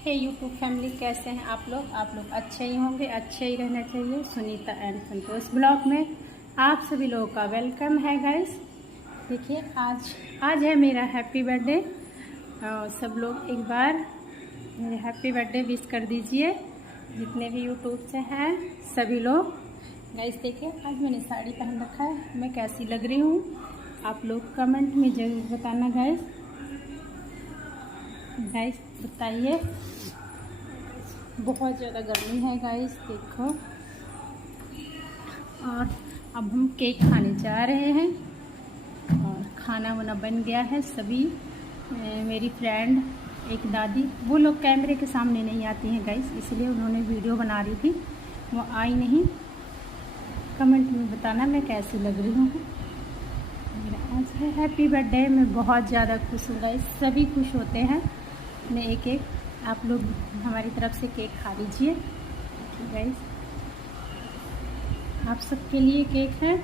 हे YouTube family, कैसे हैं आप लोग अच्छे ही होंगे, अच्छे ही रहना चाहिए। सुनीता एंड संतोष ब्लॉग में आप सभी लोगों का वेलकम है गाइस। देखिए आज है मेरा हैप्पी बर्थडे। सब लोग एक बार मेरे हैप्पी बर्थडे विश कर दीजिए, जितने भी यूट्यूब से हैं सभी लोग। गाइस देखिए, आज मैंने साड़ी पहन रखा है, मैं कैसी लग रही हूँ आप लोग कमेंट में ज़रूर बताना गाइस बताइए। बहुत ज़्यादा गर्मी है गाइस, देखो। और अब हम केक खाने जा रहे हैं और खाना वाना बन गया है। सभी मेरी फ्रेंड, एक दादी, वो लोग कैमरे के सामने नहीं आती हैं गाइस, इसलिए उन्होंने वीडियो बना रही थी, वो आई नहीं। कमेंट में बताना मैं कैसी लग रही हूँ। मेरा आज है हैप्पी बर्थडे, मैं बहुत ज़्यादा खुश हूँ गाइस, सभी खुश होते हैं। मैं एक आप लोग हमारी तरफ से केक खा लीजिए गाइस, आप सबके लिए केक है,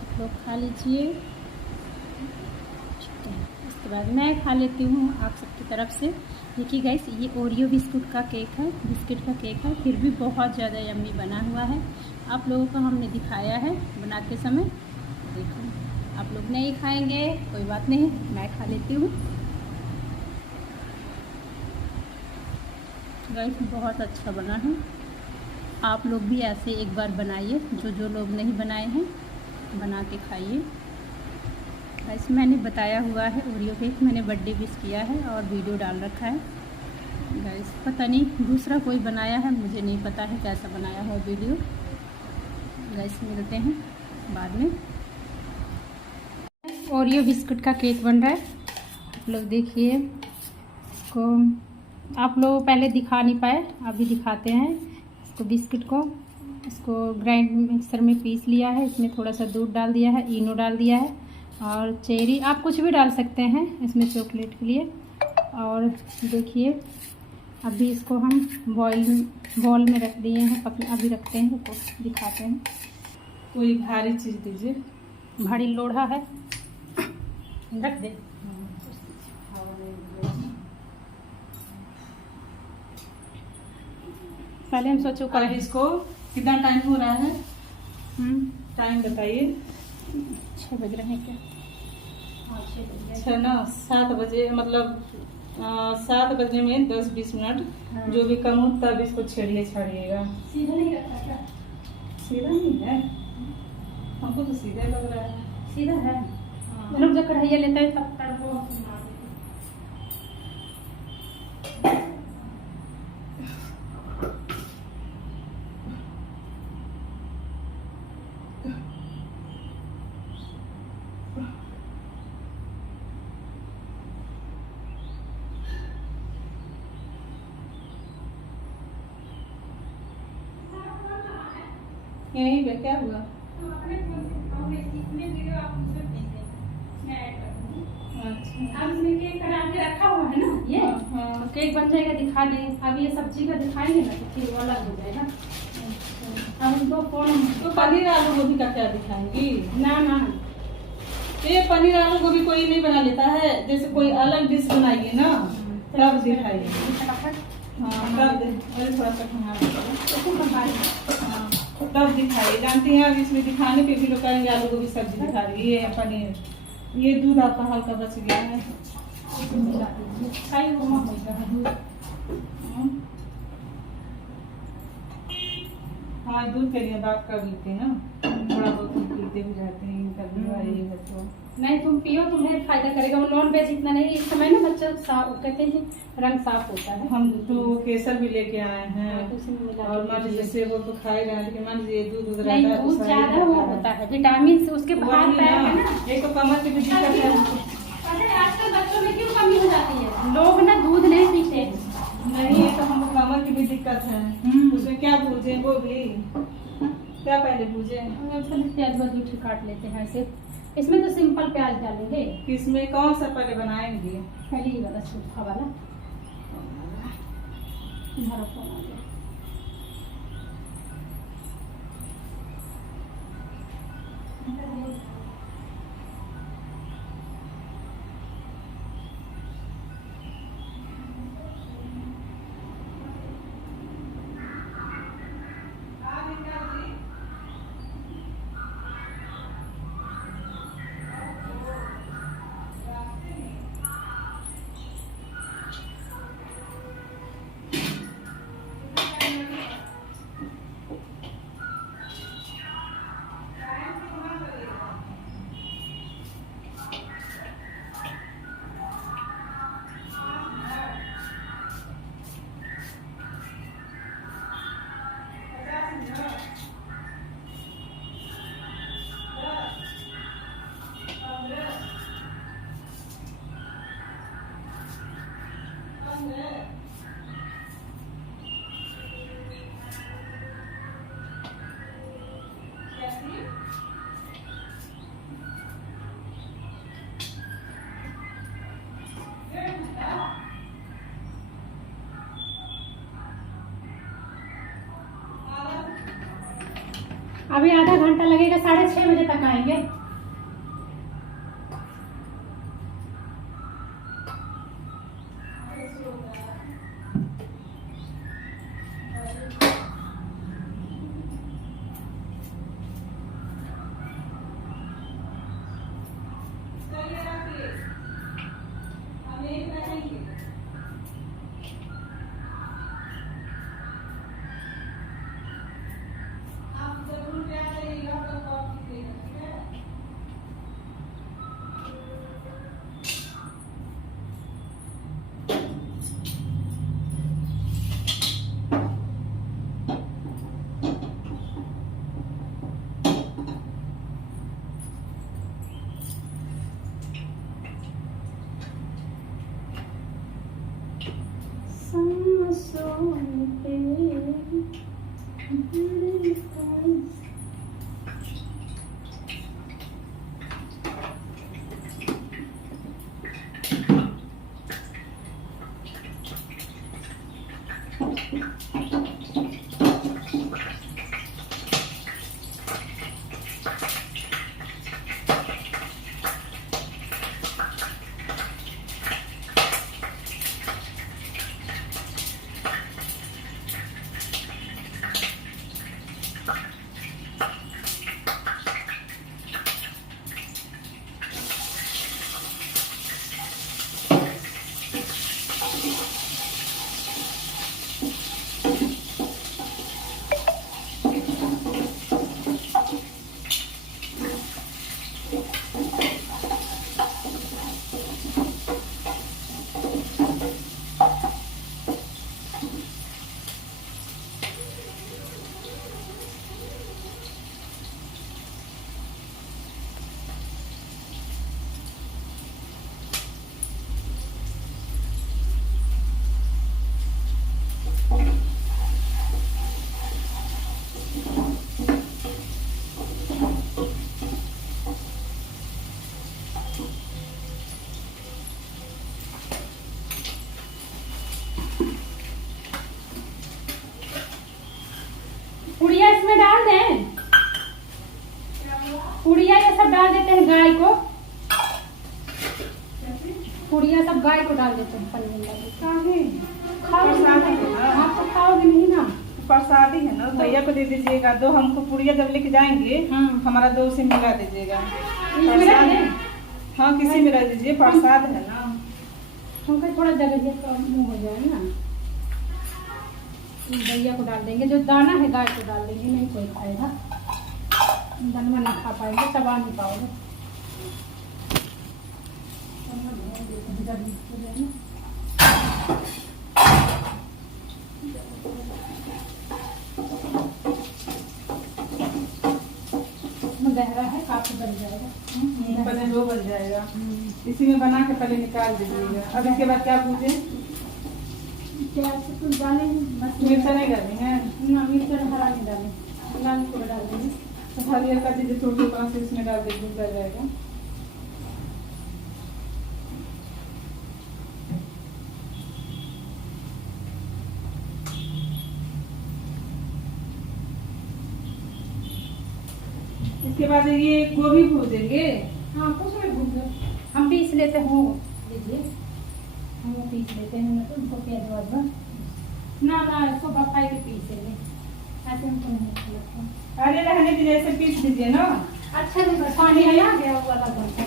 आप लोग खा लीजिए। इसके बाद मैं खा लेती हूँ आप सबकी तरफ से। देखिए गाइस, ये ओरियो बिस्कुट का केक है, बिस्किट का केक है, फिर भी बहुत ज़्यादा यम्मी बना हुआ है। आप लोगों को हमने दिखाया है बनाते समय, देखो। आप लोग नहीं खाएंगे कोई बात नहीं, मैं खा लेती हूँ गाइस, बहुत अच्छा बना है। आप लोग भी ऐसे एक बार बनाइए, जो लोग नहीं बनाए हैं बना के खाइए गाइस। मैंने बताया हुआ है ओरियो केक, मैंने बर्थडे विश किया है और वीडियो डाल रखा है गाइस। पता नहीं दूसरा कोई बनाया है, मुझे नहीं पता है कैसा बनाया हुआ वीडियो गाइस। मिलते हैं बाद में। ओरियो बिस्कुट का केक बन रहा है, आप लोग देखिए। इसको आप लोग पहले दिखा नहीं पाए, अभी दिखाते हैं। इसको बिस्किट को इसको ग्राइंड मिक्सर में पीस लिया है, इसमें थोड़ा सा दूध डाल दिया है, इनो डाल दिया है और चेरी, आप कुछ भी डाल सकते हैं इसमें चॉकलेट के लिए। और देखिए अभी इसको हम बॉल में रख दिए हैं, अभी रखते हैं, तो दिखाते हैं। कोई भारी चीज़ दीजिए, भारी लोढ़ा है, रख दे। पहले हम सोचो और इसको कितना टाइम हो रहा है? टाइम बताइए। 6 बज रहे हैं क्या? हाँ 6 बज रहे हैं। 6 ना 7 बजे, मतलब 7 बजने में 10-20 मिनट। हाँ। जो भी कम हो तब इसको छाड़िएगा। सीधा नहीं रखा क्या? सीधा नहीं है, हमको तो सीधा लग रहा है। सीधा है। हाँ। रुक जा, कढ़ाइया लेता है तब कर वो। यहीं पे क्या हुआ? अच्छा, अब इसमें केक बना के रखा हुआ है ना ये। हाँ। तो केक बन जाएगा, दिखा दें। अब ये सब्जी का दिखाएंगे ना तो फिर वो अलग हो जाएगा। अब उनको फोन तो पनीर आलू गोभी का क्या दिखाएंगी? ना ना ये पनीर आलू गोभी कोई नहीं बना लेता है, जैसे कोई अलग डिश बनाइए ना तब दिखाइए। हाँ थोड़ा सा हाँ तब दिखाइए। जानती हैं अब इसमें दिखाने पे भी लोग कहेंगे आलू गोभी सब्जी दिखा रही है, ये पनीर। ये दूध आपका हल्का बच गया है। हाँ दूध के लिए बात कर लेते हैं ना, थोड़ा बहुत पीते भी रहते हैं कभी तो। नहीं, तुम पियो, तुम्हें फायदा करेगा। वो नॉन वेज इतना नहीं, इस समय ना बच्चा साफ कहते हैं कि रंग साफ होता है। हम तो केसर भी लेके आए हैं और मान लीजिए नहीं, सेब तो खा ही रहे हैं, लेकिन मान लीजिए दूध रहता है तो दूध सही ज्यादा रहता वो है। होता है, विटामिन से उसके बाहर पैर है ना। एक तो कमर की भी दिक्कत है। अरे आजकल बच्चों में क्यों कमी हो जाती है, लोग ना दूध नहीं पीते। नहीं तो हमको कमर की भी दिक्कत है। उसमें क्या भूजे, वो भी क्या पहले भूजे? प्याज बदलूठी काट लेते हैं ऐसे। इसमें तो सिंपल प्याज डालेंगे। इसमें कौन सा पहले बनाएंगे? पहले ये वाला सूखा वाला। तुम्हारा फोन आ गया। अभी आधा घंटा लगेगा, 6:30 बजे तक आएंगे। पुड़िया इसमें डाल दें, पुड़िया ये सब डाल देते हैं गाय को, पुड़िया सब गाय को डाल देते हैं पनीर खाओगे? आप तो खाओगे नहीं ना, प्रसादी है ना, भैया को दे दीजिएगा। दो हमको पुड़िया जब लेके जाएंगे हमारा दो से मिला दीजिएगा। हाँ किसी में रख दीजिए, प्रसाद है ना। हमको थोड़ा जगह तो मुँह हो जाए ना, भैया को डाल देंगे। जो दाना है गाय को डाल देंगे, नहीं कोई खाएगा, दाना नहीं खा पाएंगे, चबा नहीं पाओगे। गहरा है, काफी बन जाएगा, पहले दो बन जाएगा। इसी में बना के पहले निकाल दीजिएगा। अब इसके बाद क्या पूछे? प्याज तो डाले, मिर्चा नहीं डाली है ना, मिर्चा हरा नहीं डाले, लाल को डाल देंगे। तो हरियर का चीजें थोड़ी पास इसमें डाल दीजिए, निकल जाएगा। इसके बाद ये गोभी भूजेंगे। हाँ कुछ नहीं भूल, हम पीस लेते हैं, लीजिए हम पीस लेते हैं ना, तो उनको प्याज वाज ना इसको बफाई के पीसेंगे, ऐसे हमको नहीं अच्छा लगता। अरे रहने दीजिए, ऐसे पीस दीजिए ना। अच्छा नहीं, पानी आ गया वो वाला बनता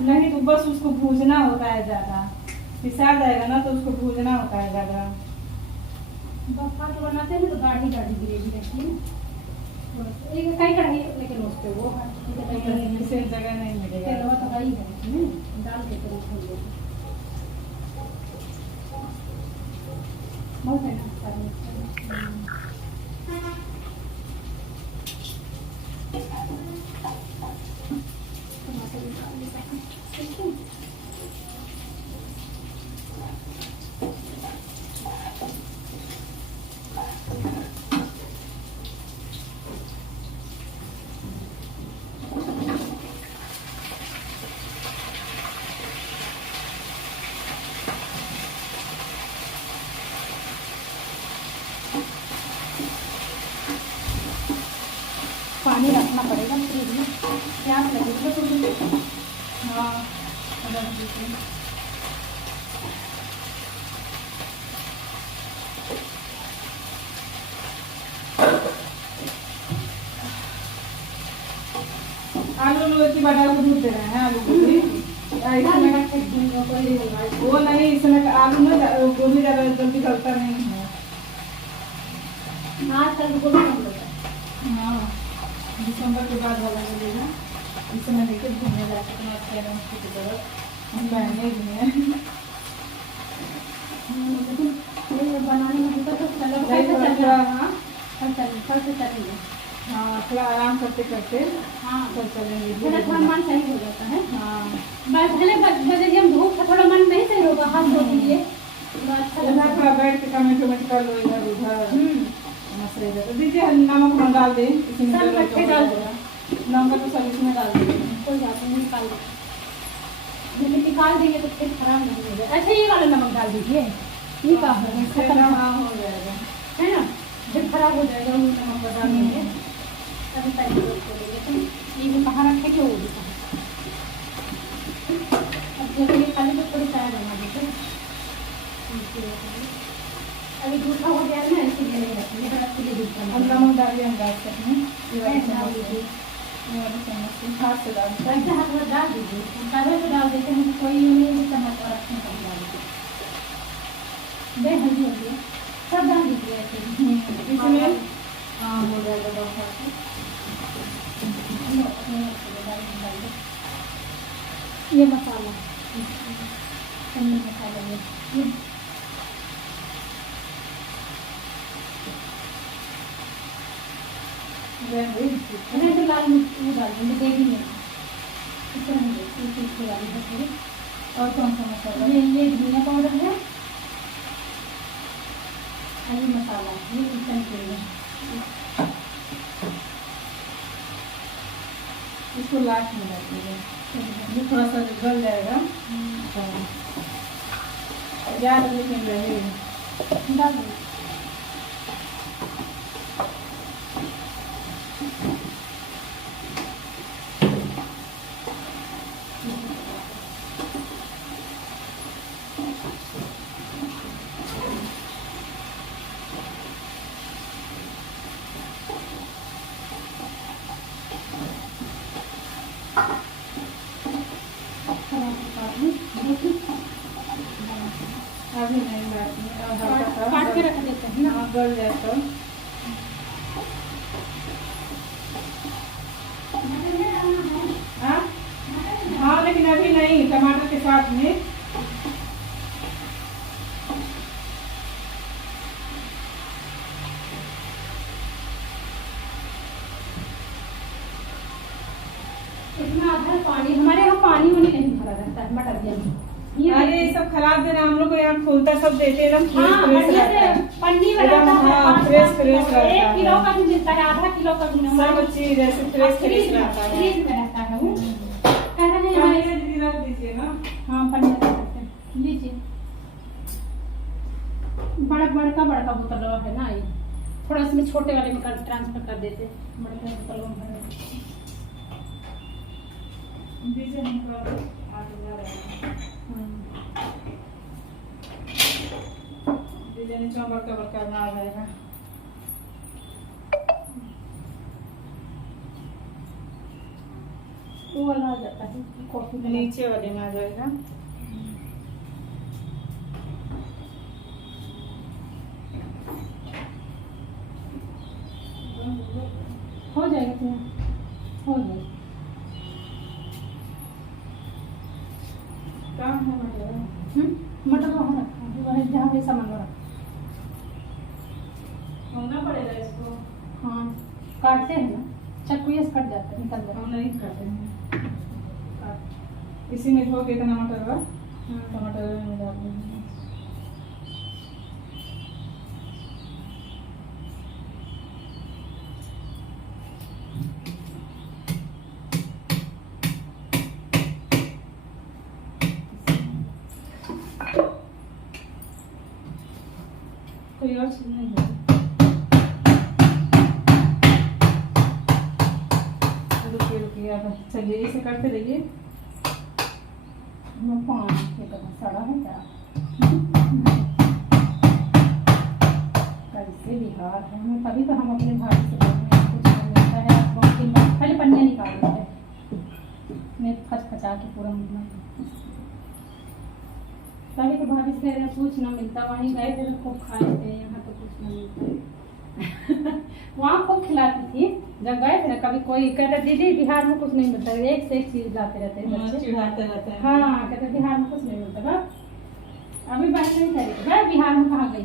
नहीं तो बस उसको भूजना होता है ज्यादा, पिसा जाएगा ना तो उसको भूजना होता है ज्यादा। बफा तो बनाते हैं तो गाढ़ी गाढ़ी ग्रेवी रहती है, एक कई कढ़ाई, लेकिन उस पे वो किसी जगह नहीं मिलेगा। तेलवा तो वही है इसमें डाल के तो खोल दो, बहुत है ना। टमाटर डाल देते हैं, पानी रखना पड़ेगा फ्रिज में, प्यास लगेगी तो मुझे। हाँ रख दीजिए। आलू की बड़ा को धुलते रहे हैं, आलू को भी वो नहीं, इसमें आलू में गोभी ज्यादा जल्दी गलता नहीं है। हाँ दिसंबर के बाद वाला मिलेगा, इसमें देखिए घूमने जा सकते हैं की तरफ, हम बहने भी हैं। बनाने में दिक्कत चलेंगे। हाँ थोड़ा आराम करते करते हाँ तो चलेंगे। थोड़ा मन सही हो जाता है। हाँ बस भले बजे हम धूप थोड़ा मन नहीं सही होगा, हाथ धो लीजिए अच्छा लगता है। थोड़ा बैठ के कमेंट वमेंट कर लो इधर उधर, मसले तो दीजिए। नमक हम डाल दें इसमें, सब इकट्ठे डाल देगा, नमक तो सब इसमें डाल देंगे, कोई बात नहीं निकाल देंगे, निकाल देंगे तो फिर खराब नहीं हो जाएगा। अच्छा ये वाला नमक डाल दीजिए, ये का खत्म हो जाएगा है ना, फिर खराब हो जाएगा। वो नमक बता देंगे तभी टाइम करेंगे। तो ये भी कहाँ रखेंगे, वो भी कहाँ। अब जैसे ये खाली तो थोड़ी चाय बना देते, अभी दूसरा हो गया ना इसीलिए नहीं रखेंगे, रात के लिए दूसरा हम नमक डालिए, हम डाल सकते हैं डाल दीजिए, हाथ से डाल सकते ऐसे हाथ में डाल दीजिए, तवे पे डाल देते हैं, कोई नहीं चम्मच और रखने का डाल दीजिए, दे हल्दी हल्दी सब डाल दीजिए ऐसे इसमें। हाँ हो जाएगा बहुत। ये मसाला पनीर मसाला ये नहीं तो लाल मिर्च वो डाल देंगे, देगी नहीं इतना वाली है थोड़ी। और कौन सा मसाला? ये धनिया पाउडर है, हरी मसाला, ये किचन के लिए। इसको लास्ट में डालिएगा, ये थोड़ा सा गल जाएगा, ज़्यादा लेकिन रहेगा। डाल देंगे अभी नहीं डालते, काट के रख देते हैं ना। हाँ गल जाए तो। हाँ हाँ लेकिन अभी नहीं, टमाटर के साथ में। इसमें आधा पानी, हमारे यहाँ पानी वानी नहीं भरा रहता है मटर के अंदर। अरे ये सब खराब देना, हम लोग को यहाँ खोलता सब देते एकदम हाँ बढ़िया से पन्नी में रहता है, हाँ, 5 फ्रेश रहता है। 1 किलो का भी मिलता है, आधा किलो का भी सब चीज ऐसे फ्रेश रहता है। फ्रीज में रहता है वो। कह रहे हैं हमारे दीदी रख दीजिए ना। हाँ पन्नी रख देते हैं, लीजिए। बड़का बोतल है ना, ये थोड़ा इसमें छोटे वाले में ट्रांसफर कर देते, बड़े बोतल में दीजिए हमको नीचे बड़का बड़का बना जाएगा। वो वाला आ जाता है कॉफी में, नीचे वाले में आ जाएगा। हो जाएगा क्या, हो जाएगा। काम है मटर वहाँ रखा है, वही जहाँ भी सामान रखा। होना पड़ेगा इसको। हाँ काटते हैं ना, चाकू से कट जाता है, निकल जाता हम नहीं करते हैं, इसी में धो के इतना मटर है। टमाटर में डाल देंगे। कोई और चीज नहीं है। देखिए अब चलिए इसे करते रहिए। पानी के कदम सड़ा है क्या? कैसे बिहार है हमें, तभी तो हम अपने भाई से बोलते हैं, कुछ नहीं मिलता है। आप बहुत दिन बाद पहले पन्नियाँ निकाल देते हैं, मैं फचफचा के पूरा मुँह। तभी तो भाभी से कुछ ना मिलता, वहीं गए थे तो खूब खाए थे, यहाँ तो कुछ ना मिलता। वहाँ खूब खिलाती थी जब गए थे ना, कभी कोई कहते दीदी बिहार में कुछ नहीं मिलता, एक से एक चीज लाते रहते हैं बच्चे, चिढ़ाते रहते हैं। हाँ कहते बिहार में कुछ नहीं मिलता। बस अभी बात नहीं करेगी भाई, बिहार में कहाँ गई,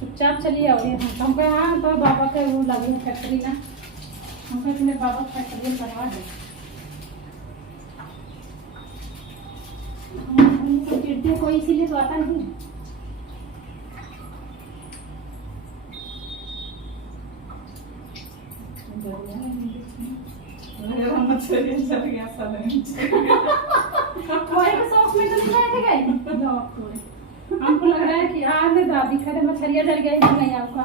चुपचाप चलिए। और हम कहे हाँ तो बाबा के वो लगी है फैक्ट्री ना, हम कहे तुम्हें बाबा फैक्ट्री में करवा दे। चिड़ते कोई इसीलिए तो आता नहीं। मछली चल गया सब तुम्हारे को शौक में तो नहीं आए गए हमको लग रहा है कि आज दादी खड़े मछलियाँ जल गई नहीं आपका।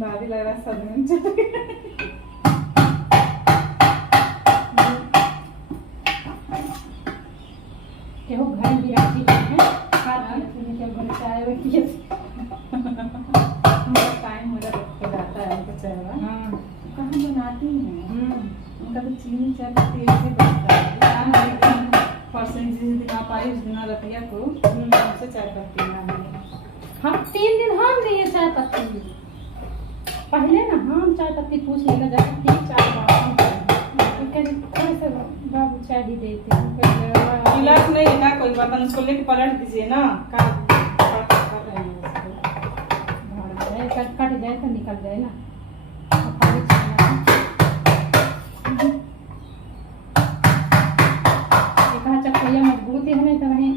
दादी लग रहा है सदमे चल गया। केहू घर भी राजी है केहू घर चाय बैठी टाइम हो जाता है उनका चाय कहाँ बनाती हैं। उनका तो चीनी चाय पत्ती ऐसे बनता है। परसेंट जिस दिन आप आई उस दिन रतिया को हमसे चाय पत्ती ना हम 3 दिन हम दिए चाय पत्ती, पहले ना हम चाय पत्ती पूछ लेना जब 3-4 थोड़े से बाबू चाय ही देते हैं। गिलास नहीं है ना, कोई बर्तन उसको लेके पलट दीजिए ना। कट जाए तो निकल जाए ना। चक्कैया मजबूत है हमें तो वहीं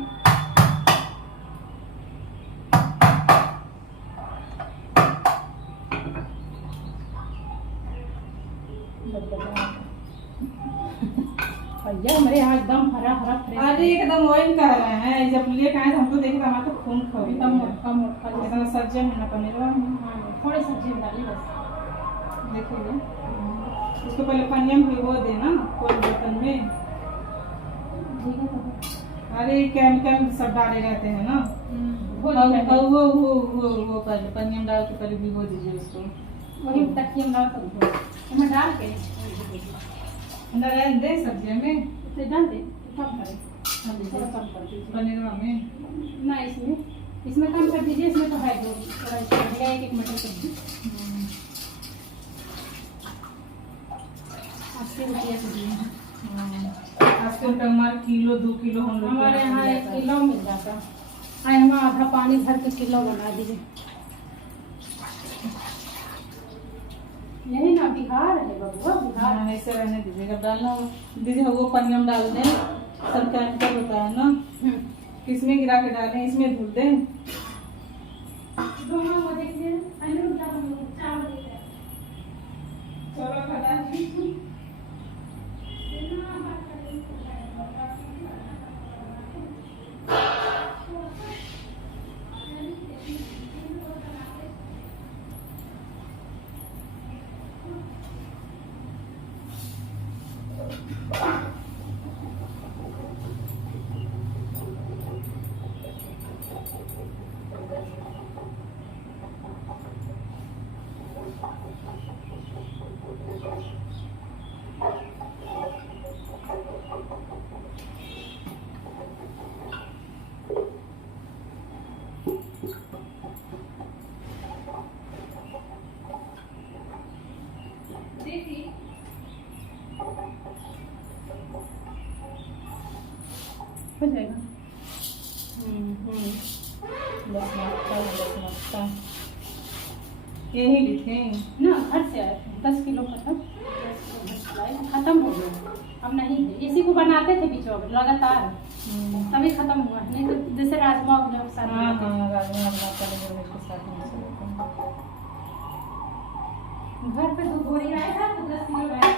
भैया हमारे यहाँ एकदम हरा हरा फ्रेश। अरे एकदम ऑयल कह रहे हैं, जब लेके आए हमको देखे तो हमारा तो खून खा एकदम मोटा मोटा एकदम सब्जी में ना पनीर थोड़ी सब्जी डाली बस। देखिए उसको पहले पनिया में भिगो देना कोई बर्तन में। ठीक है तो अरे केमिकल सब डाले रहते हैं ना। वो पहले पनिया में डाल के पहले भिगो दीजिए उसको। वही तकिया में डाल कर मैं डाल के अंदर दे सब्जी में इसे डाल दे कम करें, थोड़ा कम कर दीजिए पनीर में ना, इसमें कम कर दीजिए। इसमें तो है दो थोड़ा इसमें 1 मटर सब्जी 80 रुपया के दिए। आजकल टमाटर किलो 2 किलो हम लोग हमारे यहाँ 1 किलो मिल जाता है। हम आधा पानी भर के किलो बना दीजिए। यही ना बिहार है बबुआ, बिहार। हाँ, ऐसे रहने दीजिएगा। डालना दीजिए वो पनिया में डाल दें, सब केमिकल होता है ना। किसमें गिरा के डालें, इसमें धुल दें। दोनों को देखिए चलो खड़ा हो जाएगा। यही लिखे ना घर से आए थे 10 किलो खत्म, खत्म हो गया। अब नहीं है, इसी को बनाते थे बीच में लगातार, तभी खत्म हुआ है। नहीं तो जैसे राजमा के साथ घर पे 2 बोरी आया था तो 10 किलो आया।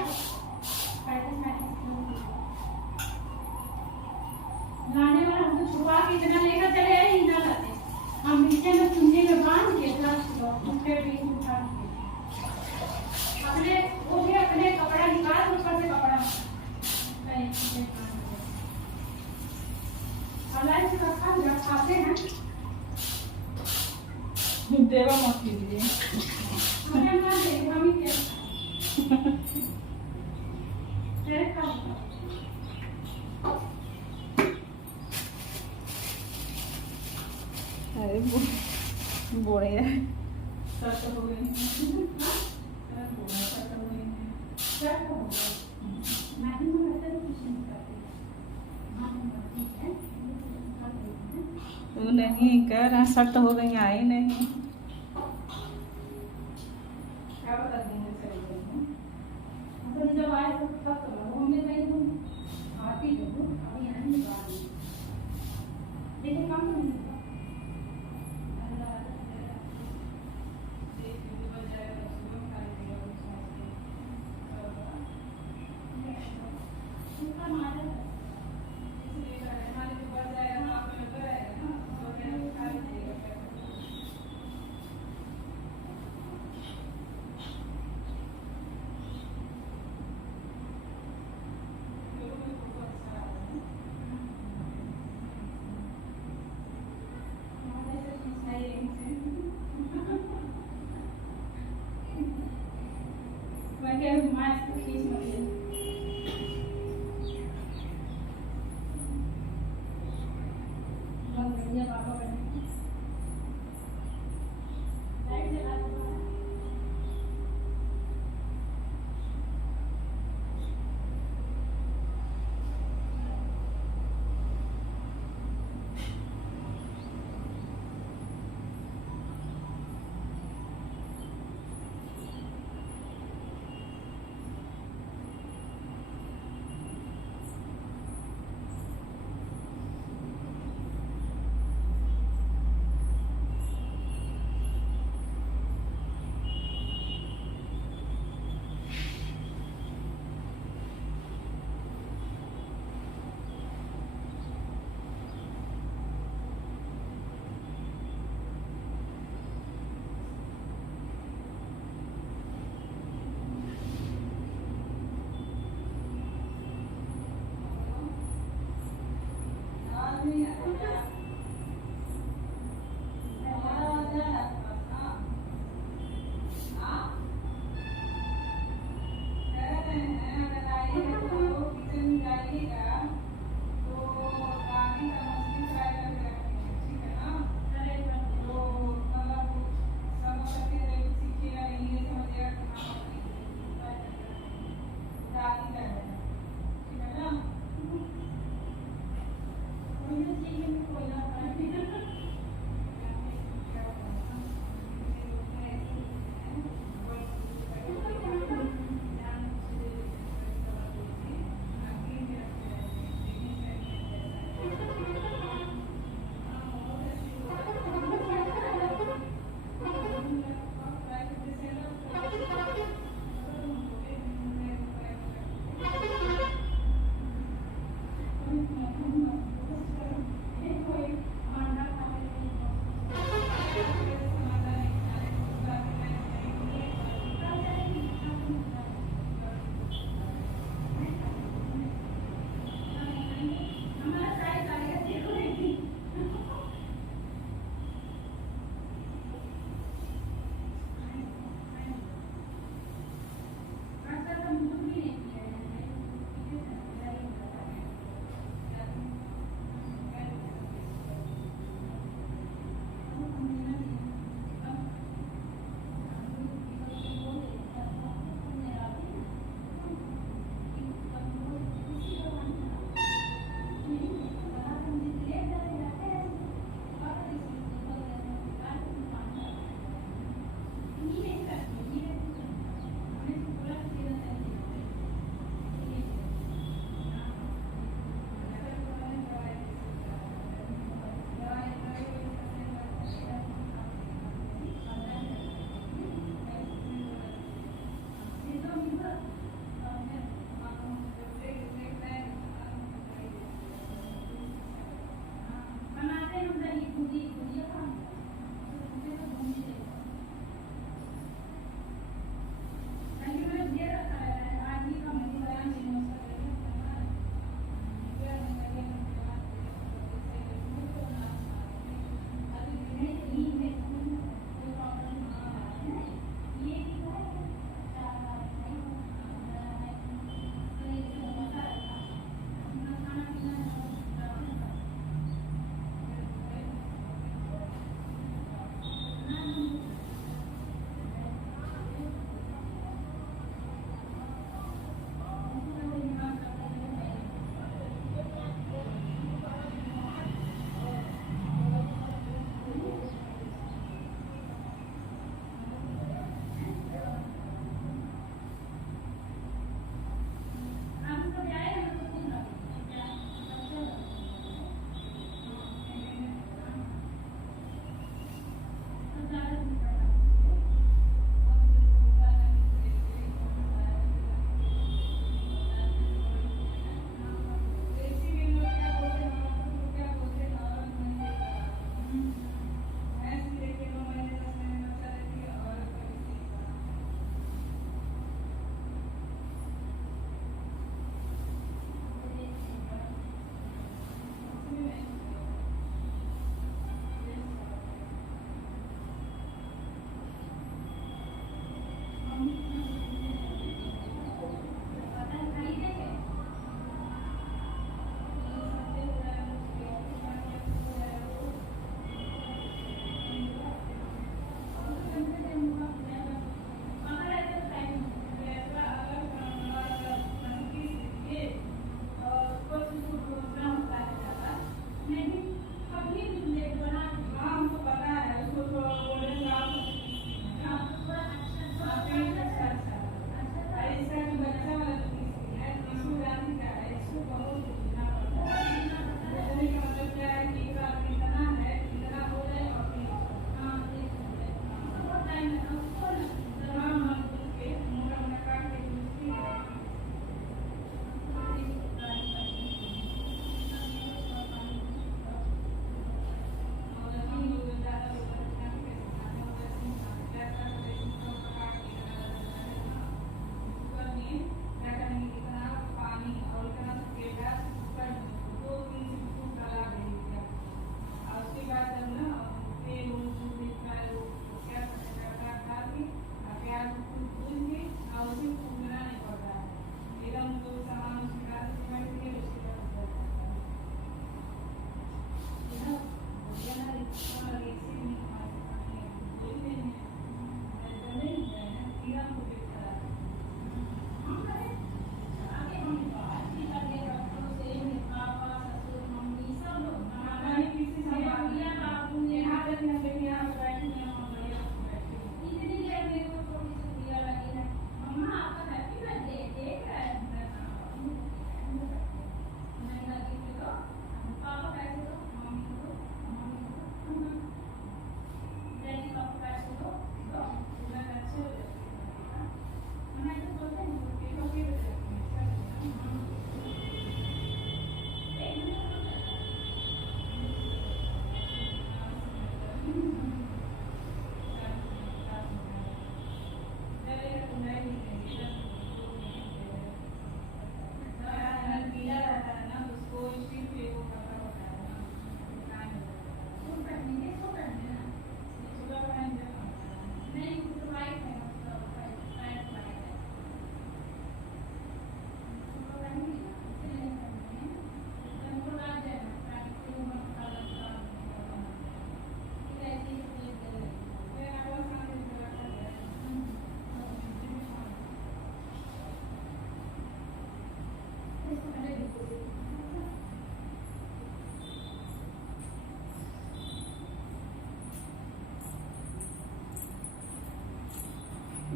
लाने वाला हम तो छुपा के इतना लेकर चले आए ही ना लाते, हम नीचे में चुन्नी में बांध के 10 किलो अपने वो खाते हैं देवा मत कीजिए। हमें ना दे, हम ही क्या तेरे खा अरे बोले सच हो गई वो नहीं कह रहा सट हो गई आई नहीं क्या बता देंगे जब आए तो घूमने गई हूँ आती हूँ अभी आने लेकिन कम नहीं मैं कह रही माँ इसको खींच मत ले बहुत बढ़िया पापा बने लाइट जला दो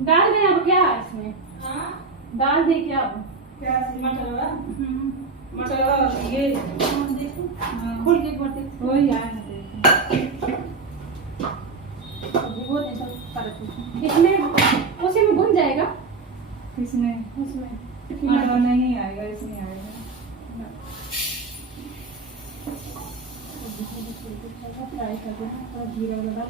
डाल दें अब क्या इसमें? हाँ डाल दें क्या अब? क्या मटर वाला? मटर वाला ये देखो हाँ। खोल के एक बार देखो। वही आया है देखो। वो नहीं तो परत इसमें उसी में भुन जाएगा किसमें? उसमें। मटर नहीं आएगा, इसमें आएगा। फ्राई कर देना थोड़ा जीरा वाला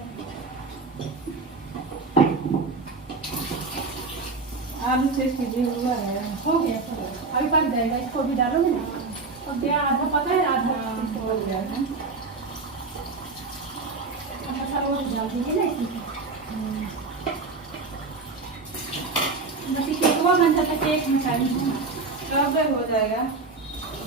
आलू चेक कीजिए, हुआ है। हो गया। अभी पक जाएगा, इसको भी डालोगे ना। और गया आधा पका है, आधा हो गया है। मसाला वो डाल दीजिए ना इसमें। बस ये केकवा बन जाता है, केक में टाइम है ना। कब हो जाएगा?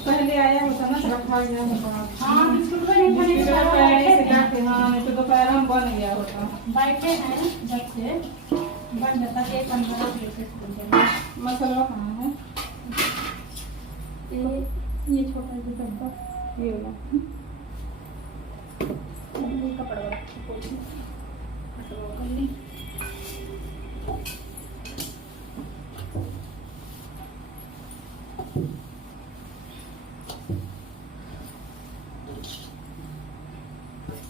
पहले आया होता ना, रखा गया होता। हाँ बिस्कुट में नहीं खाने बिस्कुट का पहले से काटे, हाँ नहीं तो दोपहर में बन गया होता। बैठे हैं जब से बन जाता है 15 मिनट। मसाला कहाँ है? ये छोटा जो डब्बा ये वाला। ये कपड़ा वाला कोई कर ली।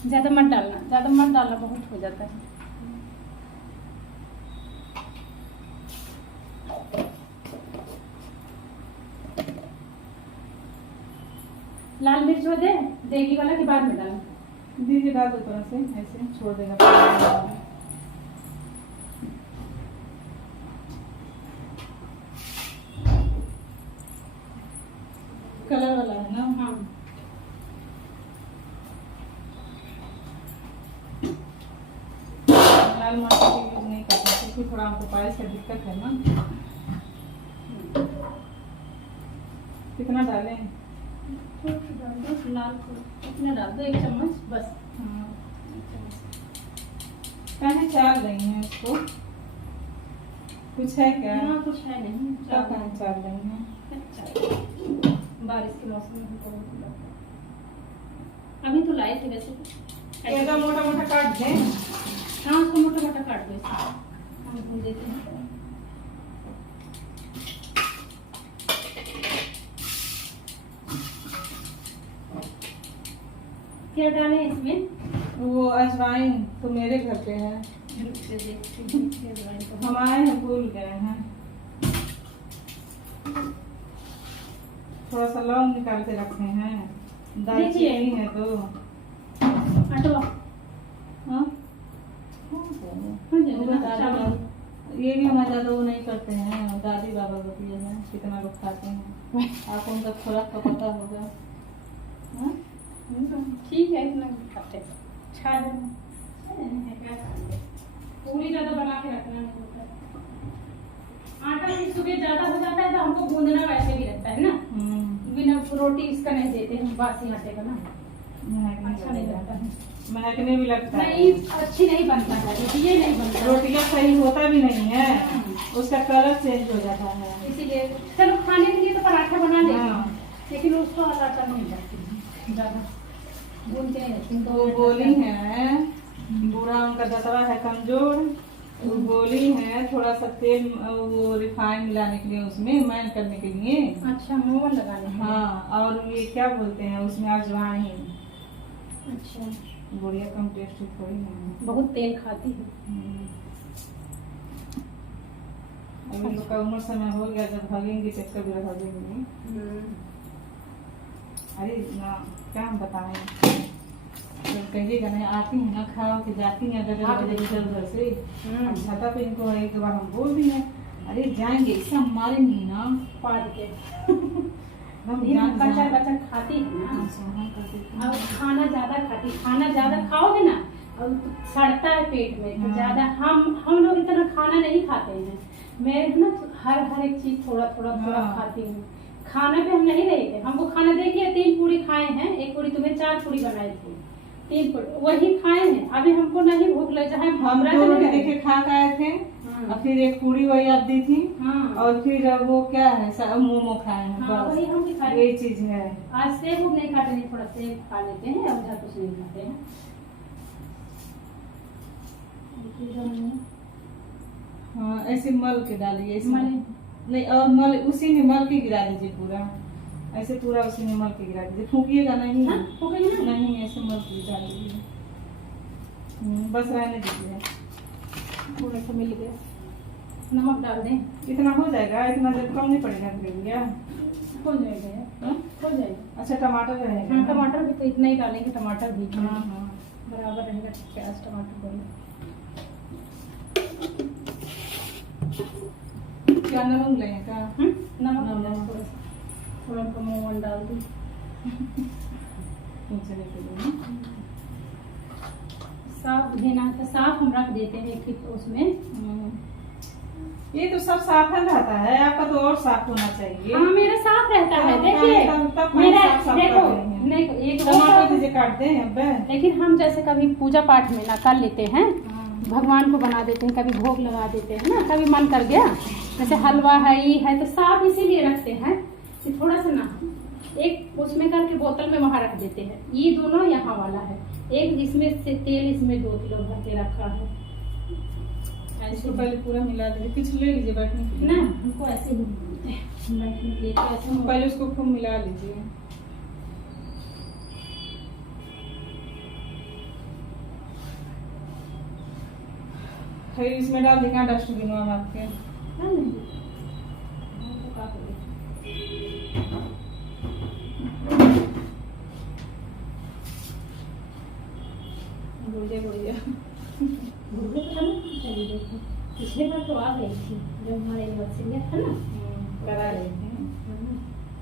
ज्यादा मत डालना, ज्यादा मत डालना, बहुत हो जाता है। लाल मिर्च वो दे देगी वाला के बाद में डालना। दीजिए डाल दो थोड़ा से, ऐसे छोड़ देगा। कलर वाला है ना? हाँ लाल मिर्च का यूज नहीं करते क्योंकि थोड़ा हमको पायस का दिक्कत है ना। कितना डालें? डाल दो लाल को, इतना डाल दो, 1 चम्मच बस। हाँ कहाँ चाल रही हैं इसको? कुछ है क्या? हाँ कुछ है नहीं, क्या कहाँ चाल रही हैं? बारिश के मौसम में हमको बहुत लगता है। अभी तो लाए थे वैसे। एकदम मोटा मोटा काट दें। हाँ उसको मोटा मोटा काट दो, हम भून देते हैं। क्या डालें इसमें? वो अजवाइन तो मेरे घर पे है, रुक से देखते हैं क्या अजवाइन को। हम आए हैं भूल गए हैं। थोड़ा सा लौंग निकाल के रखे हैं, दालचीनी है तो। हटवा हाँ हो जाएगा ना, चावल। ये भी हमारे ज्यादा वो नहीं करते हैं, दादी बाबा बतिया है कितना लोग खाते हैं। आपको उनका खुराक का पता होगा। हाँ? ठीक है, इतना खाते हैं। छा देना है, क्या खाते, पूरी ज्यादा बना के रखना नहीं होता है। आटा भी सुबह ज्यादा हो जाता है तो हमको गूंदना वैसे भी रहता है ना। बिना रोटी इसका नहीं देते हम, बासी आटे का ना अच्छा नहीं लगता है। महकने भी लगता है, नहीं अच्छी नहीं बनता है, ये नहीं बनता। रोटियां सही होता भी नहीं है, उसका कलर चेंज हो जाता है। इसीलिए चलो खाने के लिए तो पराठा बना लेंगे, हाँ। लेकिन उसको आटा नहीं लगती ज्यादा भूनते हैं। तो वो बोली है, बूढ़ा उनका दतवा है कमजोर, वो बोली है थोड़ा सा तेल वो रिफाइन मिलाने के लिए, उसमें मैन करने के लिए। अच्छा मोमन लगाने हैं। हाँ और ये क्या बोलते हैं उसमें अजवाइन। अच्छा बुढ़िया कम टेस्टी थोड़ी है, बहुत तेल खाती है। अभी लोग का उम्र समय हो गया, जब भागेंगे तो कभी भागेंगे। अरे ना क्या हम बताएं, तो कहिएगा नहीं आती है ना खाओ के जाती है इधर से। छाता पे इनको एक बार हम बोल दिए, अरे जाएंगे इससे हम मारेंगे ना पार के हम बच्चा बच्चा खाती है ना। और खाना ज्यादा खाती, खाना ज्यादा खाओगे ना और सड़ता है पेट में तो ज्यादा। हम लोग इतना खाना नहीं खाते हैं। मैं ना हर एक चीज थोड़ा खाती हूँ। खाना पे हम नहीं रहे थे, हमको खाना देखिए 3 पूरी खाए हैं, 1 पूरी तुम्हें 4 पूरी बनाई थी, 3 पूरी वही खाए हैं। अभी हमको नहीं भूख लग जाए, हम 2 रोटी देखे खा के आए थे। और फिर 1 पूरी वही आप दी थी। और फिर वो क्या है मोमो खाए हैं, हाँ, वही हम भी खाए। ये चीज है। आज सेब नहीं खाते, नहीं थोड़ा सेब खा लेते हैं, अब ज्यादा कुछ नहीं खाते हैं। हाँ ऐसे मल के डालिए इसमें। मल नहीं, और मल उसी में मल के गिरा दीजिए पूरा, ऐसे पूरा उसी में मल के गिरा दीजिए, फूकिएगा नहीं। हाँ, फूकेंगे ना? नहीं, ऐसे मल के डाल दीजिए। बस रहने दीजिए। थोड़ा सा मिल गया, नमक डाल दें। इतना हो जाएगा, इतना जब कम नहीं पड़ेगा ग्रेविया। हो जाएगा यार, हाँ? हो जाएगा। अच्छा टमाटर रहेगा। हाँ, टमाटर भी तो इतना ही डालेंगे, टमाटर भी हाँ हाँ। बराबर रहेगा, प्याज टमाटर दोनों। क्या नमक लगेगा? नमक नमक। डाल थोड़ा सा, थोड़ा कमोन डाल दी। साफ देना तो साफ हम रख देते हैं कि उसमें। ये तो सब साफ है रहता है, आपका तो और साफ होना चाहिए। हाँ, मेरा साफ रहता है। हाँ, देखिए तब मेरा, साफ देखो कर रहे हैं। नहीं, एक टमाटर दीजिए, काट दें अब। लेकिन हम जैसे कभी पूजा पाठ में ना कर लेते हैं, भगवान को बना देते हैं, कभी भोग लगा देते हैं ना, कभी मन कर गया, जैसे हलवा है ये है तो साफ इसीलिए रखते हैं कि थोड़ा सा ना एक उसमें करके बोतल में वहां रख देते हैं। ये दोनों यहाँ वाला है, एक इसमें से तेल इसमें 2 किलो भर के रखा है। इसको पहले पूरा मिला दीजिए, कुछ ले लीजिए बैठने के लिए। ना हमको ऐसे ही मिलते हैं, बैठने के लिए तो ऐसे हम पहले उसको खूब मिला लीजिए। फिर इसमें डाल देंगे डस्टबिन में आपके। डाल देंगे। हमको क्या करें? गुड़िया गुड़िया भूल था ना, चलिए देखो पिछले बार तो आ गई थी जब हमारे एनिवर्सरी था ना, करा रहे थे।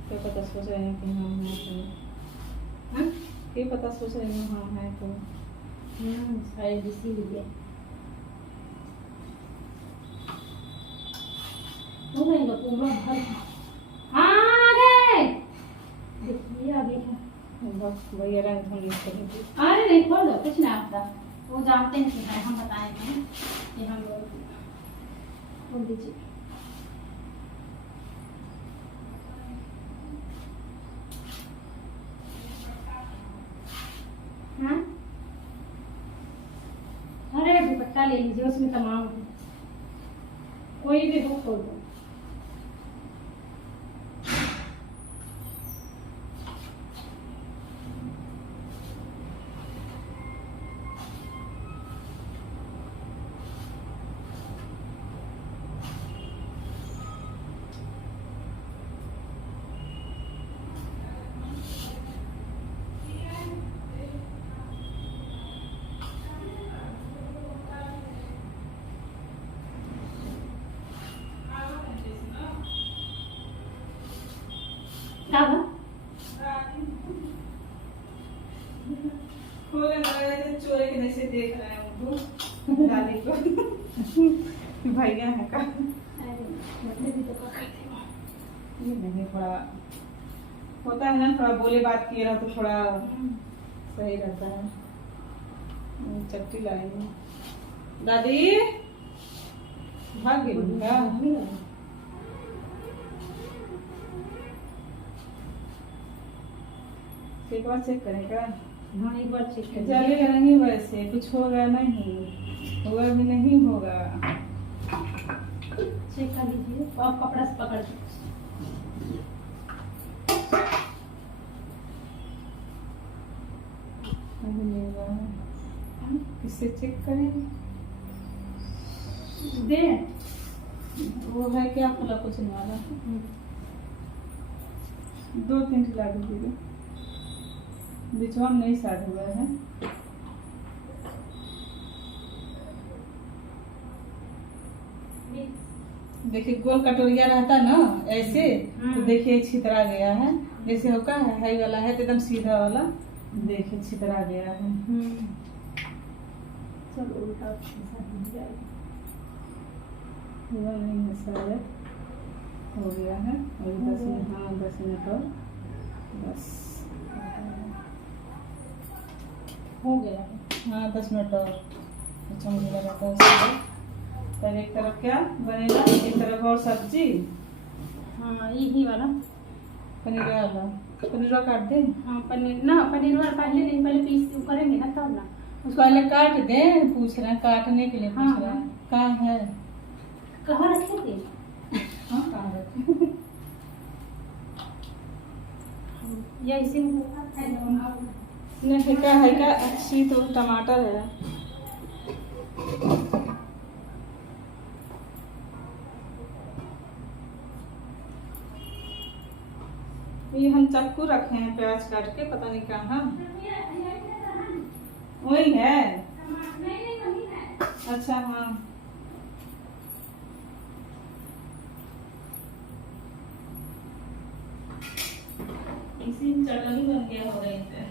क्या पता सोच रहे हैं कि हम हैं तो, हाँ? क्या पता सोच रहे हैं हम हैं तो। शायद इसीलिए हो जाएगा पूरा भर। हाँ, आ गए, देखिए आ गई है। बस भैया रंग ढंग करेंगे। अरे नहीं, खोल दो, कुछ नहीं आता, वो जानते हैं कि है, हम बताएंगे कि हम लोग। खोल दीजिए। हाँ, अरे दुपट्टा ले लीजिए, उसमें तमाम कोई भी हो खोल दो। क्या हुआ? खोले लगे चोरे के जैसे देख रहे हैं उनको दादी को। भैया है का मतलब भी तो क्या करते हो? ये नहीं, थोड़ा होता है ना, थोड़ा बोले बात किए रहो तो थोड़ा सही रहता है। चट्टी लाएंगे दादी, भाग गई क्या? एक बार चेक करेगा। हाँ, एक बार चेक कर चलेगा नहीं, वैसे कुछ होगा नहीं, होगा भी नहीं होगा। चेक कर लीजिए, तो आप कपड़ा से पकड़ के किससे चेक करें? दे। वो है क्या खुला कुछ नहीं वाला? 2-3 खिला दीजिएगा, बिचवा में नहीं साध हुआ है। देखिए गोल कटोरिया रहता ना ऐसे, तो देखिए छितरा गया है। जैसे होगा है हाई वाला है तो एकदम सीधा वाला, देखिए छितरा गया है। चलो उल्टा जाएगा। हुआ नहीं है शायद, हो गया है। और 10 मिनट, हाँ 10 मिनट और बस हो गया है। हाँ 10 मिनट और चमकीला रहता है उसके। पर एक तरफ क्या बनेगा, एक तरफ और सब्जी। हाँ, यही वाला पनीर वाला, पनीर काट दे। हाँ, पनीर ना, पनीर वाला पहले नहीं, पहले पीस करेंगे ना तब ना। उसको पहले काट दे, पूछ रहे हैं काटने के लिए, हाँ, पूछ रहे हैं कहाँ है। कहाँ रखे थे? हाँ कहाँ रखे? या इसी में नहीं का है का अच्छी तो टमाटर है। ये हम चाकू रखे हैं प्याज काट के, पता नहीं कहाँ। वही है। अच्छा हाँ। इसी में चटनी बन गया होगा इसे।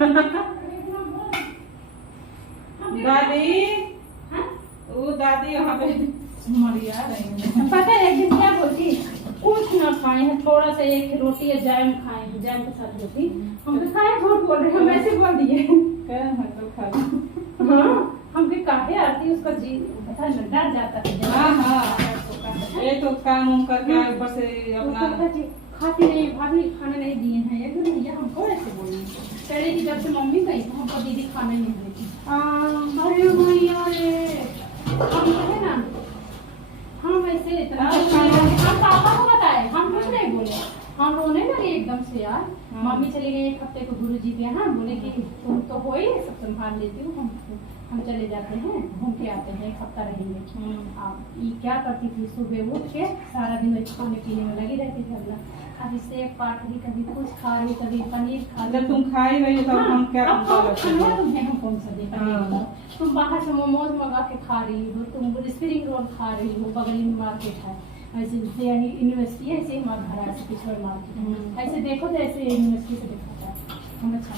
दादी, वो दादी यहाँ पे मरिया रही है। पता है एक दिन क्या बोलती, कुछ ना खाए हैं, थोड़ा सा एक रोटी या जैम खाए हैं, जैम के साथ रोटी। हम तो खाए, झूठ बोल रहे हैं, हम ऐसे बोल दिए। तो खा लो। हाँ, हम भी काहे आती उसका जी पता है डर जाता है। हाँ, ये तो काम उम करके ऊपर से अपना खाती नहीं, भाभी खाने नहीं दिए हैं। एक दिन भैया हमको ऐसे बोले, पहले की जब से मम्मी गई तो हमको दीदी खाने नहीं देती। अरे भैया रे, हम कहे ना हम ऐसे हम पापा को बताए, हम कुछ नहीं बोले, हम रोने लगे एकदम से यार। मम्मी चली गई एक हफ्ते को गुरुजी के यहाँ, बोले कि तुम तो हो ही सब संभाल लेती हो, हम चले जाते हैं, घूम के आते हैं, एक हफ्ता रहेंगे। आप ये क्या करती थी, सुबह उठ के सारा दिन वही खाने पीने में लगी रहती थी अपना, कभी सेब काट रही, कभी कुछ खा रही, कभी पनीर खा रही। जब तुम खाई वही तो हम क्या तुम्हें हम कौन सा देता, तुम बाहर से मोमोज मंगा के खा रही हो, तुम स्प्रिंग रोल खा रही हो, बगल में मार्केट है ऐसे यूनिवर्सिटी है, ऐसे ही मार भरा ऐसे पिछड़ मार्केट ऐसे देखो तो ऐसे यूनिवर्सिटी से दिखाता है। हम अच्छा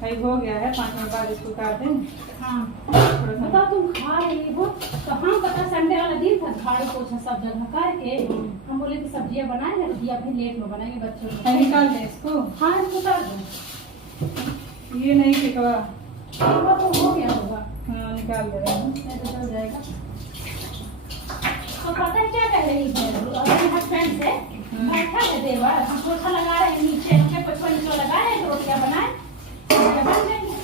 भाई हो गया है 5 मिनट बाद इसको काट दें। हाँ बताओ, तुम खा रही हो तो हम पता संडे वाला दिन था, झाड़ू पोछा सब जगह करके हम बोले कि सब्जियां बनाए ना, दिया भी लेट में बनाएंगे बच्चों को, निकाल दें इसको। हाँ इसको कर दो, ये नहीं टिकवा तो हो गया होगा। हाँ निकाल दे रहे हैं, नहीं तो चल जाएगा। तो पता है क्या कह रही है अपने हस्बैंड से, बैठा है देवर, हम पोछा लगा रहे हैं नीचे, हमने पोछा नीचे लगा रहे हैं, रोटियां बनाए बन जाएंगे।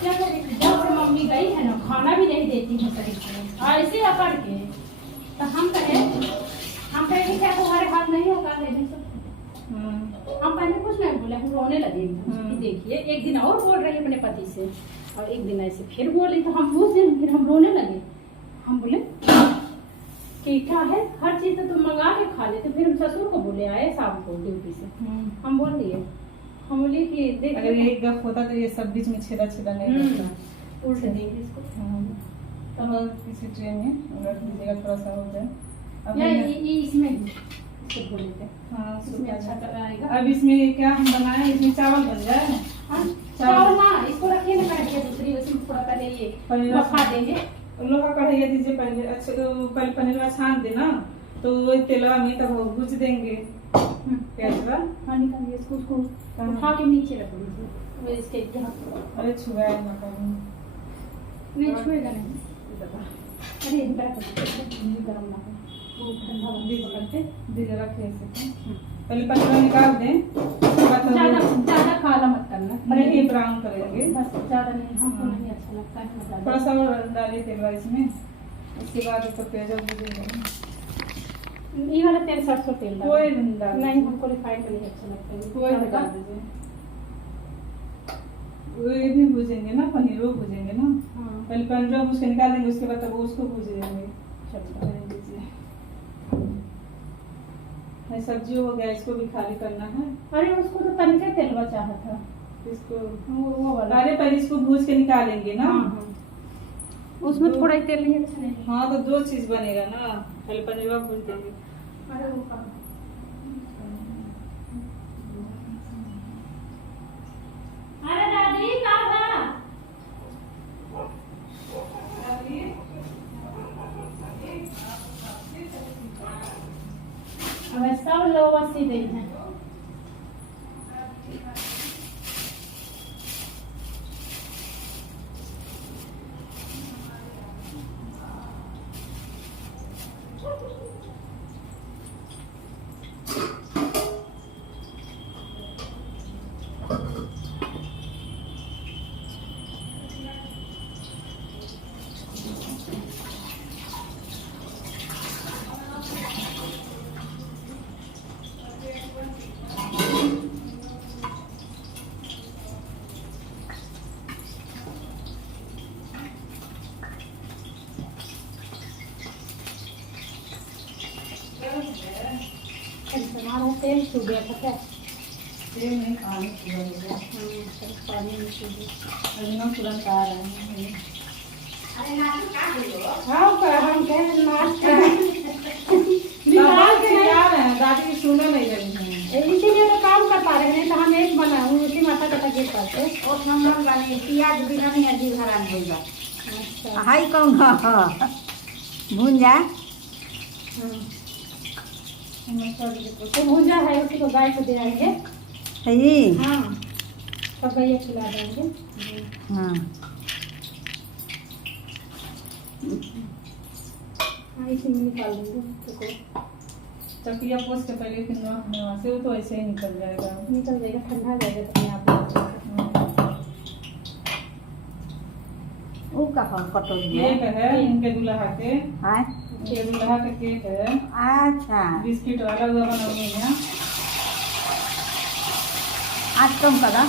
क्या करेगी, जब से मम्मी गई है ना खाना भी नहीं देती है शरीर को ऐसे अकड़ के, तो हम कहे क्या तुम्हारे हाथ नहीं होगा लेने से। हम पहले कुछ नहीं बोले, हम रोने लगे। देखिए एक दिन और बोल रही अपने पति से, और एक दिन ऐसे फिर बोली, तो हम उस दिन फिर हम रोने लगे। हम बोले कि क्या है, हर चीज तो तुम मंगा के खा लेते। फिर हम ससुर को बोले आए शाम को ड्यूटी से, हम बोल दिए, हम बोले कि देख अगर ये गप होता तो ये सब बीच में छेदा नहीं होता, उल्ट देंगे इसको। तो किसी ट्रेन में अगर दीजिएगा थोड़ा सा हो जाए। अब या ये इसमें इसको बोल देते हैं, हाँ इसमें अच्छा आएगा। अब इसमें क्या हम बनाए, इसमें चावल बन जाए। हाँ चावल ना, इसको रखिए ना काट के दूसरी, उसमें थोड़ा पहले ये बखा देंगे। लोहा कढ़ाइया दीजिए पहले, अच्छा तो पहले पनीर छान देना, तो वही तेलवा में तब भूज देंगे प्याज का। हाँ निकालिए इसको, उसको उठा के नीचे रख दीजिए, वो इसके यहाँ। अरे छुआ ना करूँ, नहीं छुएगा नहीं, अरे गरम ना हो, वो ठंडा पकड़ते दीजिए रखे ऐसे। पहले पनीर निकाल दें, ज्यादा काला मत करना, नहीं ब्राउन करेंगे बस, ज्यादा नहीं, हमको नहीं अच्छा लगता है। थोड़ा सा और डालिए तेलवा इसमें, उसके बाद ऊपर प्याज भूजेंगे। ये वाला तेल सरसों तेल कोई नहीं, हमको रिफाइंड नहीं अच्छा लगता है, कोई डाल दीजिए। वो भी भूजेंगे ना, पनीर वो भूजेंगे ना। हाँ पहले पनीर भूज के निकाल देंगे, उसके बाद तब वो उसको भूज देंगे। सब्जी हो गया, इसको भी खाली करना है। अरे उसको तो तनिका तेलवा चाहा था, इसको वो वाला। अरे पहले इसको भूज के निकालेंगे ना। हाँ उसमें थोड़ा ही तेल नहीं। हाँ तो 2 चीज बनेगा ना, पहले पनीर भूज देंगे। अरे वो अरे दादी कहाँ? अब सब लोग वसी दे हैं। तेल सूख गया पता है, तेल नहीं खाने पानी में सूख गया। तुरंत आ रहे हैं। हाँ हम कह नाश्ता दादी सुने नहीं रही है, इसीलिए तो काम कर पा रहे हैं, नहीं तो हम एक बना हूँ उसी माथा कटा गिर पाते। से। और नंबर वाली प्याज भी नहीं है जी हरान होगा अच्छा। हाई कौन भून जा तो भूजा है उसी को गाय को दे आएंगे। है ये हाँ, तब भैया खिला देंगे। हाँ हाँ, इसी में निकाल देंगे देखो। चकिया पोस के पहले फिर वहाँ से वो तो ऐसे ही निकल जाएगा। निकल जाएगा, ठंडा हो जाएगा तो अपने आप। वो कहाँ कटोरी केक है है इनके दूल्हा के, हाँ इनके दूल्हा का केक है, अच्छा बिस्किट वाला वो बनाऊंगी मैं। आज कम करा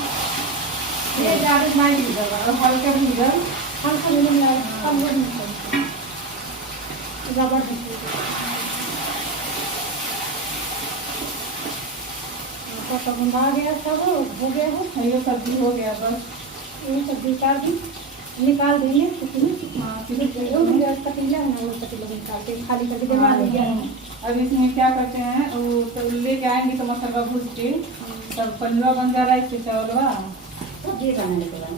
ये ज़्यादा नहीं भीगेगा और हल्का भीगेगा। हल्का भी नहीं आया, कम वो नहीं करता। जबरदस्त तो बंधा गया सब हो गया है। ये सब्जी हो गया बस। ये सब्जी निकाल देंगे उसमें। हाँ पतीला है ना, वो पतीला निकालते खाली करके जमा देंगे। अब इसमें क्या करते हैं, वो तो लेके आएंगे तो मसाला भूज के तब पनीरवा बन जा रहा है, इसके चावलवा सब्जी बनाने के बाद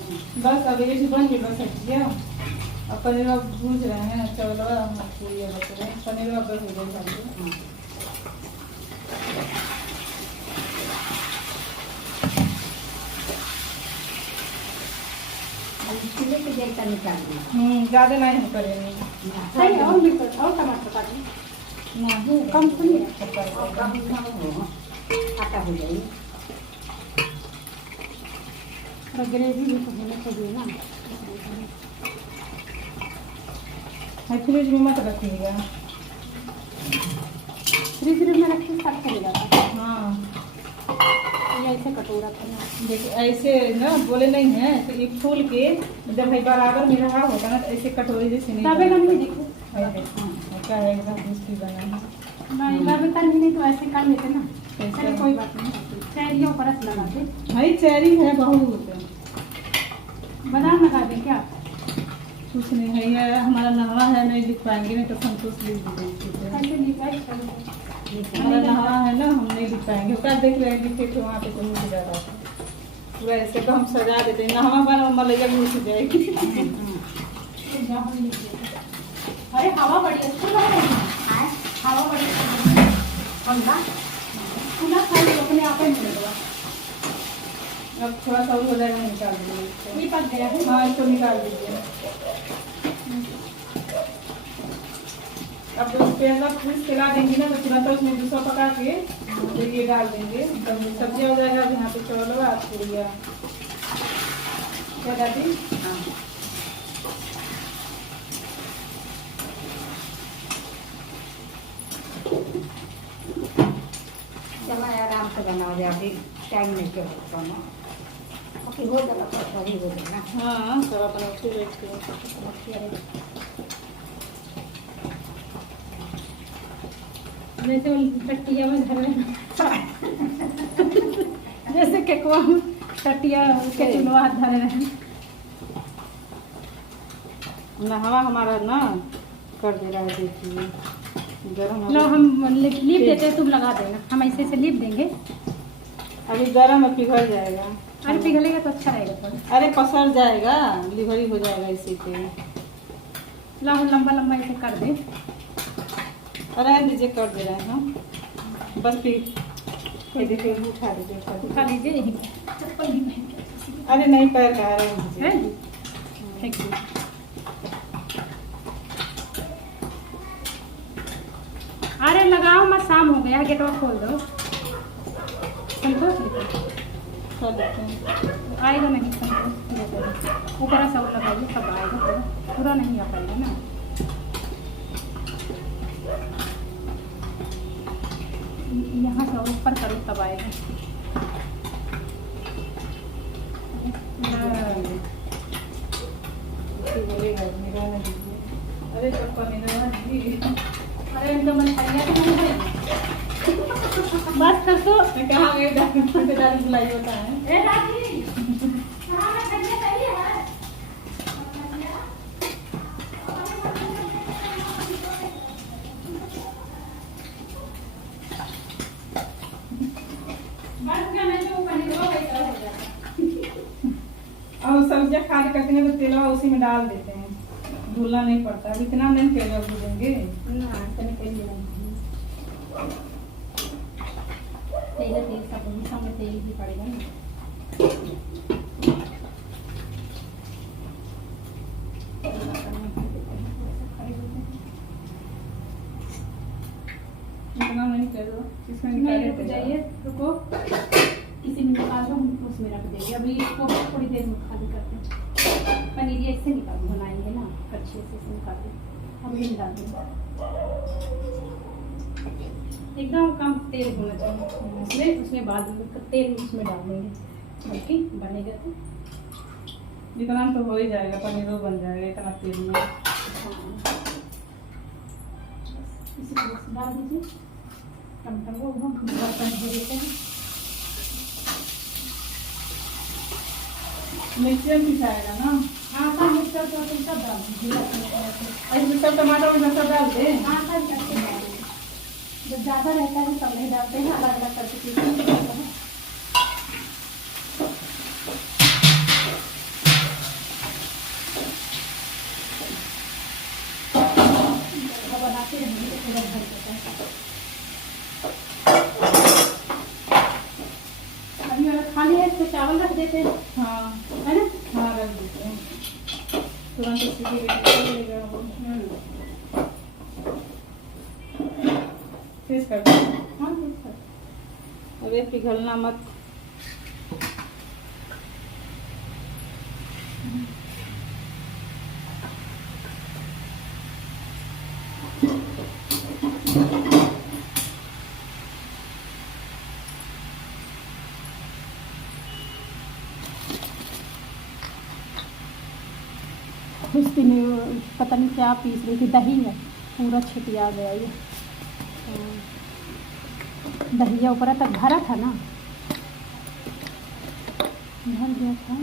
बस। अब ये भी बन गई बस सब्जियाँ। अब पनीरवा भूज रहे हैं, चावलवा पनीरवा बस हो गई। चूल्हे के जैसा निकाल दिया ज़्यादा नहीं हम करेंगे। सही है, और मिर्च और टमाटर काट लें। नहीं कम सुनिए आटा हो जाएगी और ग्रेवी भी तो होना चाहिए ना। फ्रिज में मत रखिएगा। फ्रिज में रखिए, साफ करेगा। हाँ ये ऐसे कटोरा करना। देखिए ऐसे ना बोले नहीं है तो ये फूल के जब भाई बराबर में रहा होता ना तो ऐसे कटोरी जैसे नहीं दबेगा नहीं, देखो क्या है एकदम टेस्टी बना है। नहीं दबेगा नहीं तो ऐसे कर लेते ना। कैसे? चलिए कोई बात नहीं, चैरियों पर रस लगा दे। भाई चेरी है बहुत, बादाम लगा दे क्या? कुछ नहीं है, ये हमारा नहवा है, नहीं लिख पाएंगे नहीं तो संतोष लिख दीजिए। ऐसे निकाल हमारा नहवा है ना, हम नहीं लिख पाएंगे। क्या देख रहे हैं लिखे तो वहाँ पे तो मिल जाता है पूरा ऐसे तो हम सजा देते हैं। नहवा बना मलैया भी उठ जाएगी। अरे हवा बड़ी अच्छी लग रही है। हवा बड़ी पंखा खुला खाली अपने आप ही मिलेगा। अब थोड़ा सा और हो जाएगा, निकाल दीजिए। ये पक गया है। हाँ इसको निकाल दीजिए। अब उस पे फ्रिज खिला देंगी ना तो तुरंत उसमें दूसरा पका के फिर ये डाल देंगे, तब सब्जी हो जाएगा। अब यहाँ पे चावल पूड़िया क्या दादी। चला आराम से बनाओ जा, अभी टाइम नहीं के होना ओके हो जाएगा तो सही हो जाएगा। हाँ सब अपना उसी रेट के। जैसे टट्टिया में धर जैसे केकवा में टट्टिया के चुलवा धरे रहे। नहवा हमारा ना कर दे रहा है, देखिए गरम। लो हम लीप देते हैं, तुम लगा देना। हम ऐसे ऐसे लीप देंगे। अभी गरम है, पिघल जाएगा। अरे पिघलेगा तो अच्छा रहेगा थोड़ा। अरे पसर जाएगा, लिवरी हो जाएगा इसी पे। लो हम लंबा लंबा ऐसे कर दे। अरे दीजिए कर दे रहे हैं हम बस। फिर देखिए उठा दीजिए, उठा लीजिए। चप्पल भी पहन के। अरे नहीं पैर का रहे दीजिए। है जी? Thank you. अरे लगाओ मत, शाम हो गया, गेट ऑफ खोल दो। संतोष लिखो कर देते हैं। आएगा नहीं संतोष, ऊपर सब लगाइए तब आएगा। पूरा पूरा नहीं आ पाएगा ना। यहाँ से ऊपर करो तब आएगा। बोलेगा मेरा नहीं दीजिए। अरे पप्पा मेरा जी। अरे इनका मन खाया तो नहीं है। बस कर दो। मैं कहाँ गई दादी बुलाई होता है। ए दादी कहाँ है? खड़िया सही है। बस क्या नहीं तो पनीर हो गई हो जाएगा। सब्जियां खाली करते हैं तो तेलवा उसी में डाल देते हैं, धुलना नहीं पड़ता। अब इतना नहीं तेलवा भूलेंगे ना तने तेल लेना तेल सब में तेल भी पड़ेगा ना। इतना नहीं तेलवा इसमें नहीं निकाल रुक देते जाइए, रुको किसी में निकाल दो, हम उसमें रख देंगे। अभी इसको थोड़ी देर में खाली करते हैं। पनीर ये इससे निकाल बनाएंगे ना अच्छे से, इसे निकाल दें। हम ये डाल देंगे, एकदम कम तेल होना चाहिए उसमें। उसमें बाद में तेल उसमें डाल देंगे बल्कि बनेगा तो। इतना तो हो ही जाएगा, पनीर बन जाएगा इतना तेल में। इसी तरह से डाल दीजिए, टमाटर को हम बर्तन धो देते हैं। मिक्सर में पिसाएगा ना? हाँ सब मिक्सर तो सब डाल दीजिए। और इसमें सब टमाटर में सब डाल दे। हाँ सब करके डाल दीजिए। जब ज़्यादा रहता है तब नहीं डालते हैं, अलग अलग करके पीसते हैं। बनाते रहेंगे तो थोड़ा भर जाता है। अभी वाला खाली है तो चावल रख देते हैं, हाँ है ना? हाँ रख देते हैं, तुरंत सीटी लगेगा वो। तेज कर दो। हाँ ठीक है। अरे पिघलना मत। उस दिन पता नहीं क्या पीस रही थी, दही है पूरा छिटिया गया ये। दहिया ऊपर तक भरा था ना, भर गया था।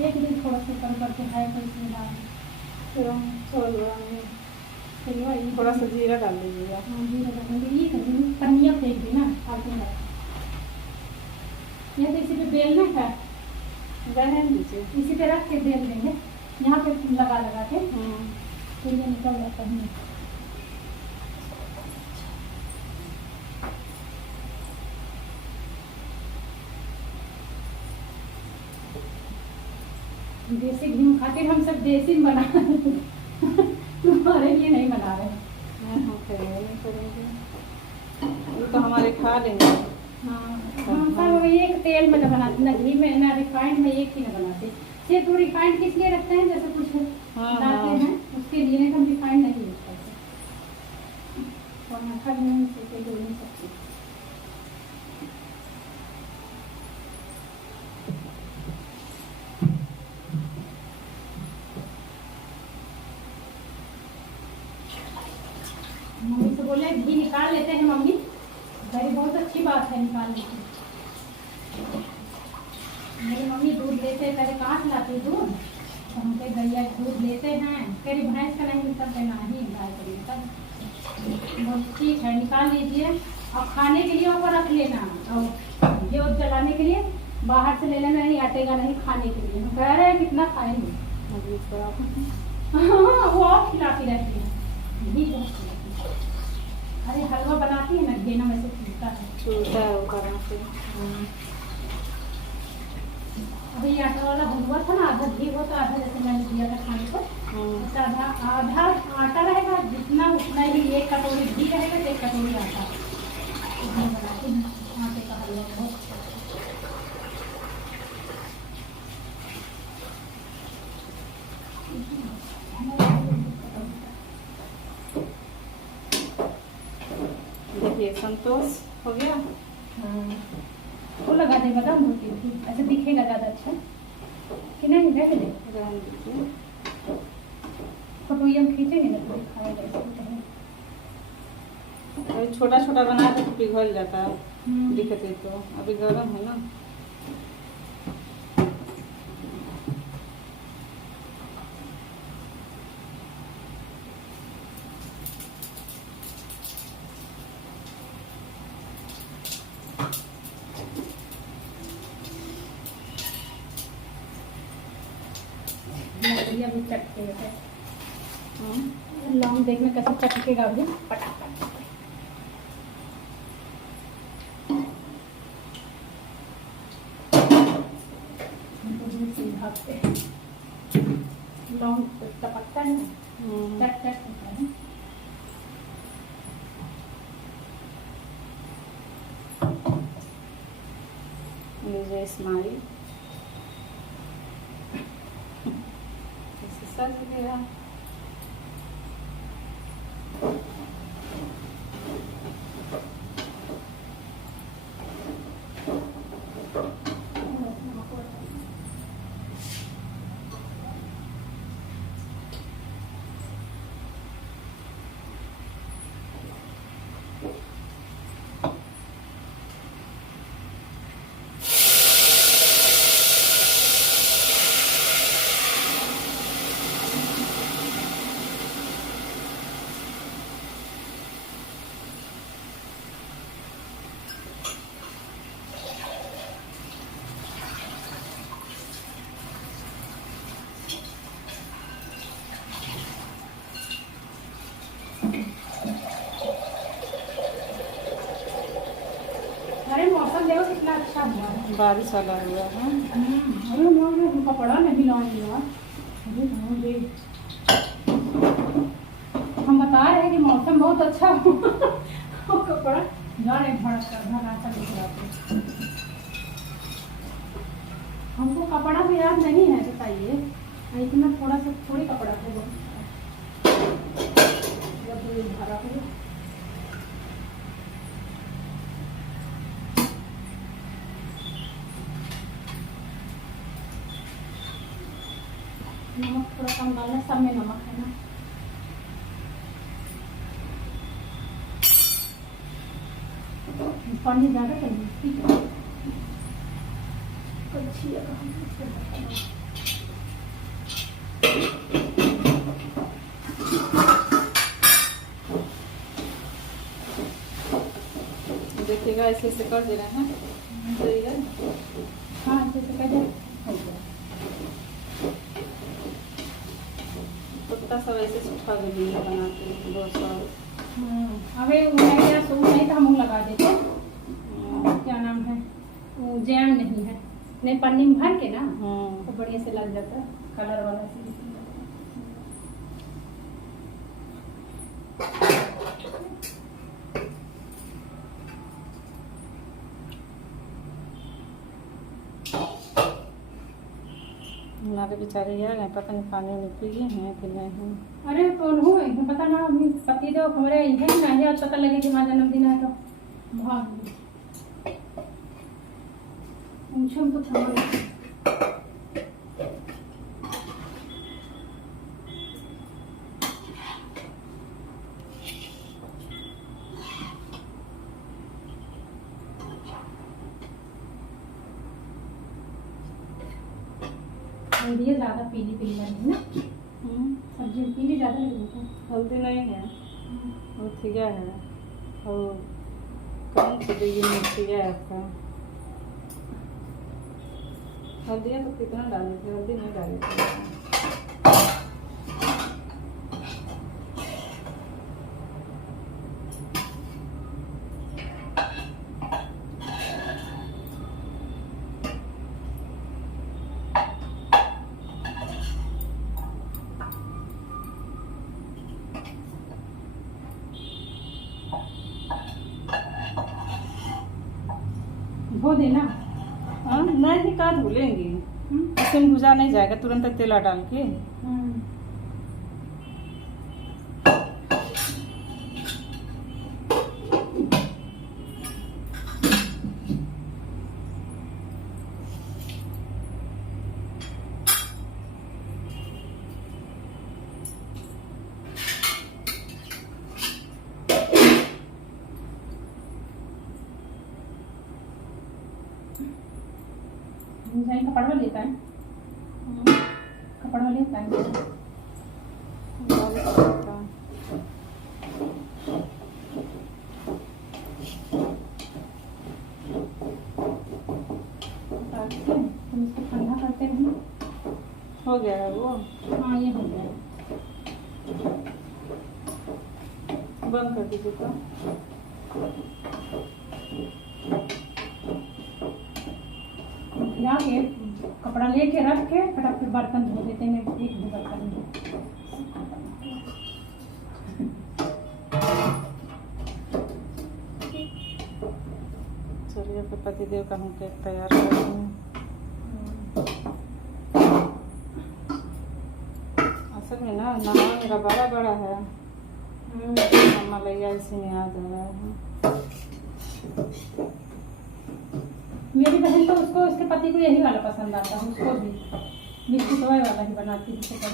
एक दिन थोड़ा सा कम करके है तो इसमें डाल थोड़ा सा जीरा डाल लीजिएगा। जीरा डालेंगे। ये करेंगे पनिया फेंक देना फालतू में। ये तो इसी पे बेलना है, रहने दीजिए। इसी पे रख के बेल देंगे, यहाँ पे लगा लगा के तो ये निकल जाता है। देसी घी खातिर हम सब देसी में बना तुम्हारे लिए नहीं बना रहे। नहीं करेंगे, ये तो हमारे खा लेंगे। हाँ हम सब एक तेल में न बनाते, ना घी में ना रिफाइंड में, एक ही न बनाते। सिर्फ वो रिफाइंड किस लिए रखते हैं, जैसे कुछ बनाते हैं उसके लिए, नहीं हम रिफाइंड नहीं यूज करते। पराठा भी नहीं सकते। मम्मी से बोले घी निकाल लेते हैं मम्मी, भाई बहुत अच्छी बात है निकालने की। मेरी मम्मी दूध लेते, पहले कहाँ से लाती दूध, तो हम पे गैया दूध लेते हैं, तेरी भैंस का नहीं मिलता है, ना ही गाय का मिलता। बहुत ठीक है, निकाल लीजिए। और खाने के लिए ऊपर रख लेना, और ये जलाने के लिए बाहर से ले लेना, नहीं आटेगा नहीं खाने के लिए। हम कह रहे हैं कितना खाएंगे। हाँ वो और खिलाती रहती है, घी बहुत खिलाती है। अरे हलवा बनाती है ना, घेना में से फूलता है वो करना से। अभी आटा वाला भुआ था ना, आधा घी होता, आधा जैसे मैंने दिया था खाने को, आधा आधा आटा रहेगा, जितना उतना ही। एक कटोरी घी रहेगा तो एक कटोरी आटा बनाती हूँ आटे का हलवा बहुत। देखिए संतोष हो गया। वो लगा दे, बताऊँ ऐसे दिखेगा ज़्यादा अच्छा कि नहीं? रहने दे। रहने दीजिए। फोटो ये हम खींचेंगे ना तो दिखाएगा इसको कहीं। अभी छोटा छोटा बना के तो पिघल जाता है हम्म। दिखते तो। अभी गर्म है ना। नजरिया भी चटकेगा। लौंग देखना कैसे चटकेगा अभी पटाखा। लौंग टपकता है ना, चट चट होता है। लीजिए स्माइल ऐसे सज गया। अरे मौसम देखो कितना अच्छा हुआ है। बारिश वाला हुआ है। अरे मौसम कपड़ा नहीं लाऊंगी यार। अरे हाँ जी। हम बता रहे हैं कि मौसम बहुत अच्छा हुआ और कपड़ा जाने भड़क कर धराता दिख रहा था। हमको कपड़ा भी याद नहीं है, बताइए इतना थोड़ा सा थोड़ी कपड़ा है जब ये भरा हो। नमक थोड़ा कम डालना, सब में नमक है ना। पानी ज़्यादा चाहिए, ठीक है। कच्छी लगा देखिएगा ऐसे से कर दे रहे हैं। हाँ अच्छे से कर हो गया। कुत्ता सब ऐसे सूखा वीडियो बनाते हैं डोसा। अबे क्या सूट नहीं था, हम लगा देते। क्या नाम है वो, जैम नहीं है, नहीं पन्नी में भर के ना तो बढ़िया से लग जाता है, कलर वाला से। हमारे बेचारे यार हैं, पता नहीं पानी में पी गए हैं कि नहीं। अरे तो हो पता ना, अभी पति देव हमारे है ना, ये पता लगे कि हमारा जन्मदिन है तो भाग गए। पूछो तो था हल्दी ज़्यादा पीली पीली लगी ना, सब्जी में पीली ज़्यादा लगी है। हल्दी नहीं है, वो थिया है और कौन सी देगी मिर्ची है आपका। हल्दियाँ तो कितना डाली थी, हल्दी नहीं डाली थी। धो देना। हाँ नहीं, का धुलेंगी, इसमें भुजा नहीं जाएगा, तुरंत तेला डाल के। जाए कपड़ा लेता है, कपड़ा लेता है। तुम इसको ठंडा करते रहो। हो गया है वो। हाँ ये हो गया। बंद कर दीजिए तो। ला के कपड़ा लेके रख के फटाफट बर्तन धो देते हैं, एक दो बर्तन में। चलिए फिर पतिदेव का हम केक तैयार कर रहे हैं। असल में ना नहा मेरा बड़ा बड़ा है, मलैया इसी में आ जा रहा है। मेरी बहन तो उसको उसके पति को यही वाला पसंद आता है, उसको भी मिर्ची दवाई वाला ही बनाती थी। कह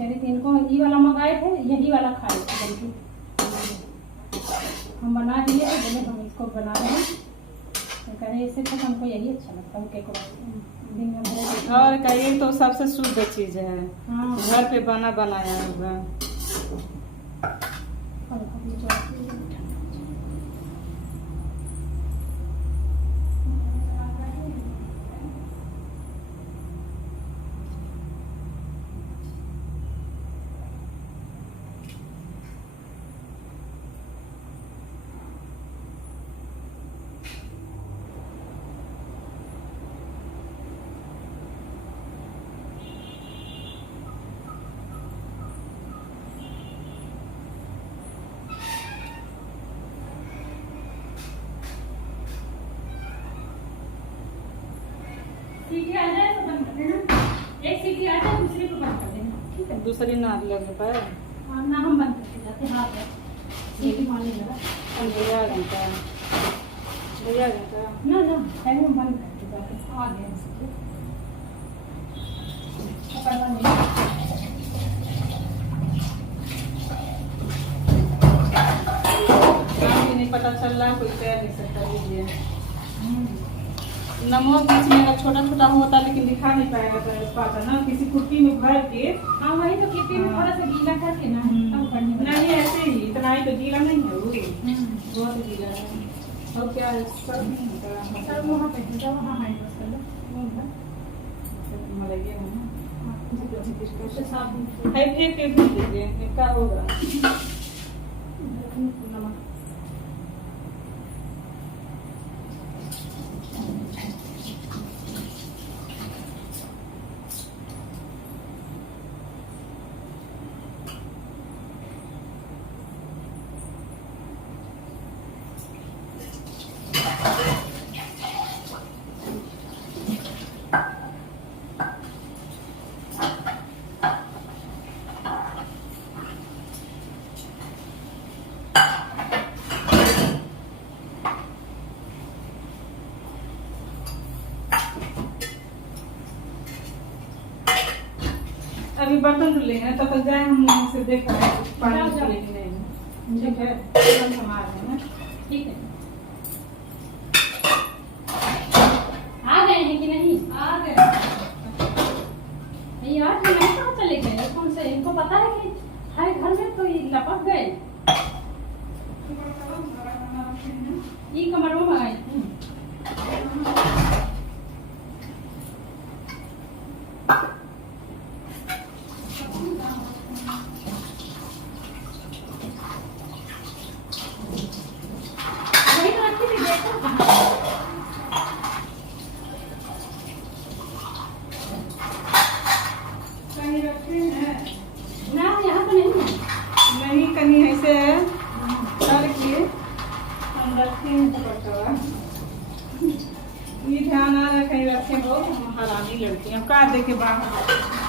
रही थी इनको ये वाला मंगाए थे, यही वाला खाए थे बल्कि हम बना दिए थे, बोले हम इसको बना रहे हैं। तो कह रहे इससे तो हमको यही अच्छा लगता है केक दिन में भर। और कहिए तो सबसे शुद्ध चीज है। हाँ घर पे बना बनाया होगा। सीटी आ जाए तो बंद कर देना, एक सीटी आ जाए दूसरी को बंद कर देना, ठीक है। दूसरी ना लगे पर ना हम बंद करके जाते हाँ सीटी मारने लगा। 2 घंटा 2 घंटा ना ना पहले हम बंद करके जाते आ गए सीटी पकड़ना नहीं। नहीं पता चल रहा, कोई तैयार नहीं सकता। लीजिए नमक बीच में अगर छोटा छोटा होता लेकिन दिखा नहीं पाएगा तो पाता ना, किसी कुट्टी में भर के। हाँ वही तो कितने में थोड़ा सा गीला करके ना तब करने में। नहीं ऐसे ही, इतना ही तो गीला नहीं है वो, बहुत गीला है। और क्या है सब नहीं होता। सब वहाँ पे जाओ, वहाँ हैंड वॉश कर लो। मलैया है ना, साबुन है एक एक दीजिए, क्या होगा। नमक अभी बर्तन धुल लेंगे तब तक जाए हम वहाँ से देख रहे हैं पानी जाओ। लेके नहीं। ठीक है, बर्तन संभाल रहे हैं। ठीक है। आ गए हैं कि नहीं? आ गए। यार ये नहीं कहाँ चले गए? कौन से इनको पता है कि हर घर में तो ये लपक गए। ये कमरों में आई थी। वही तो रखी थी, देखो कहाँ। कहीं रखे हैं ना यहाँ तो नहीं है। नहीं, कहीं ऐसे करके हम रखे हैं दुपट्टा। ये ध्यान आ रहा है कहीं रखे हो, हम हरामी लड़कियां का देखे बाहर।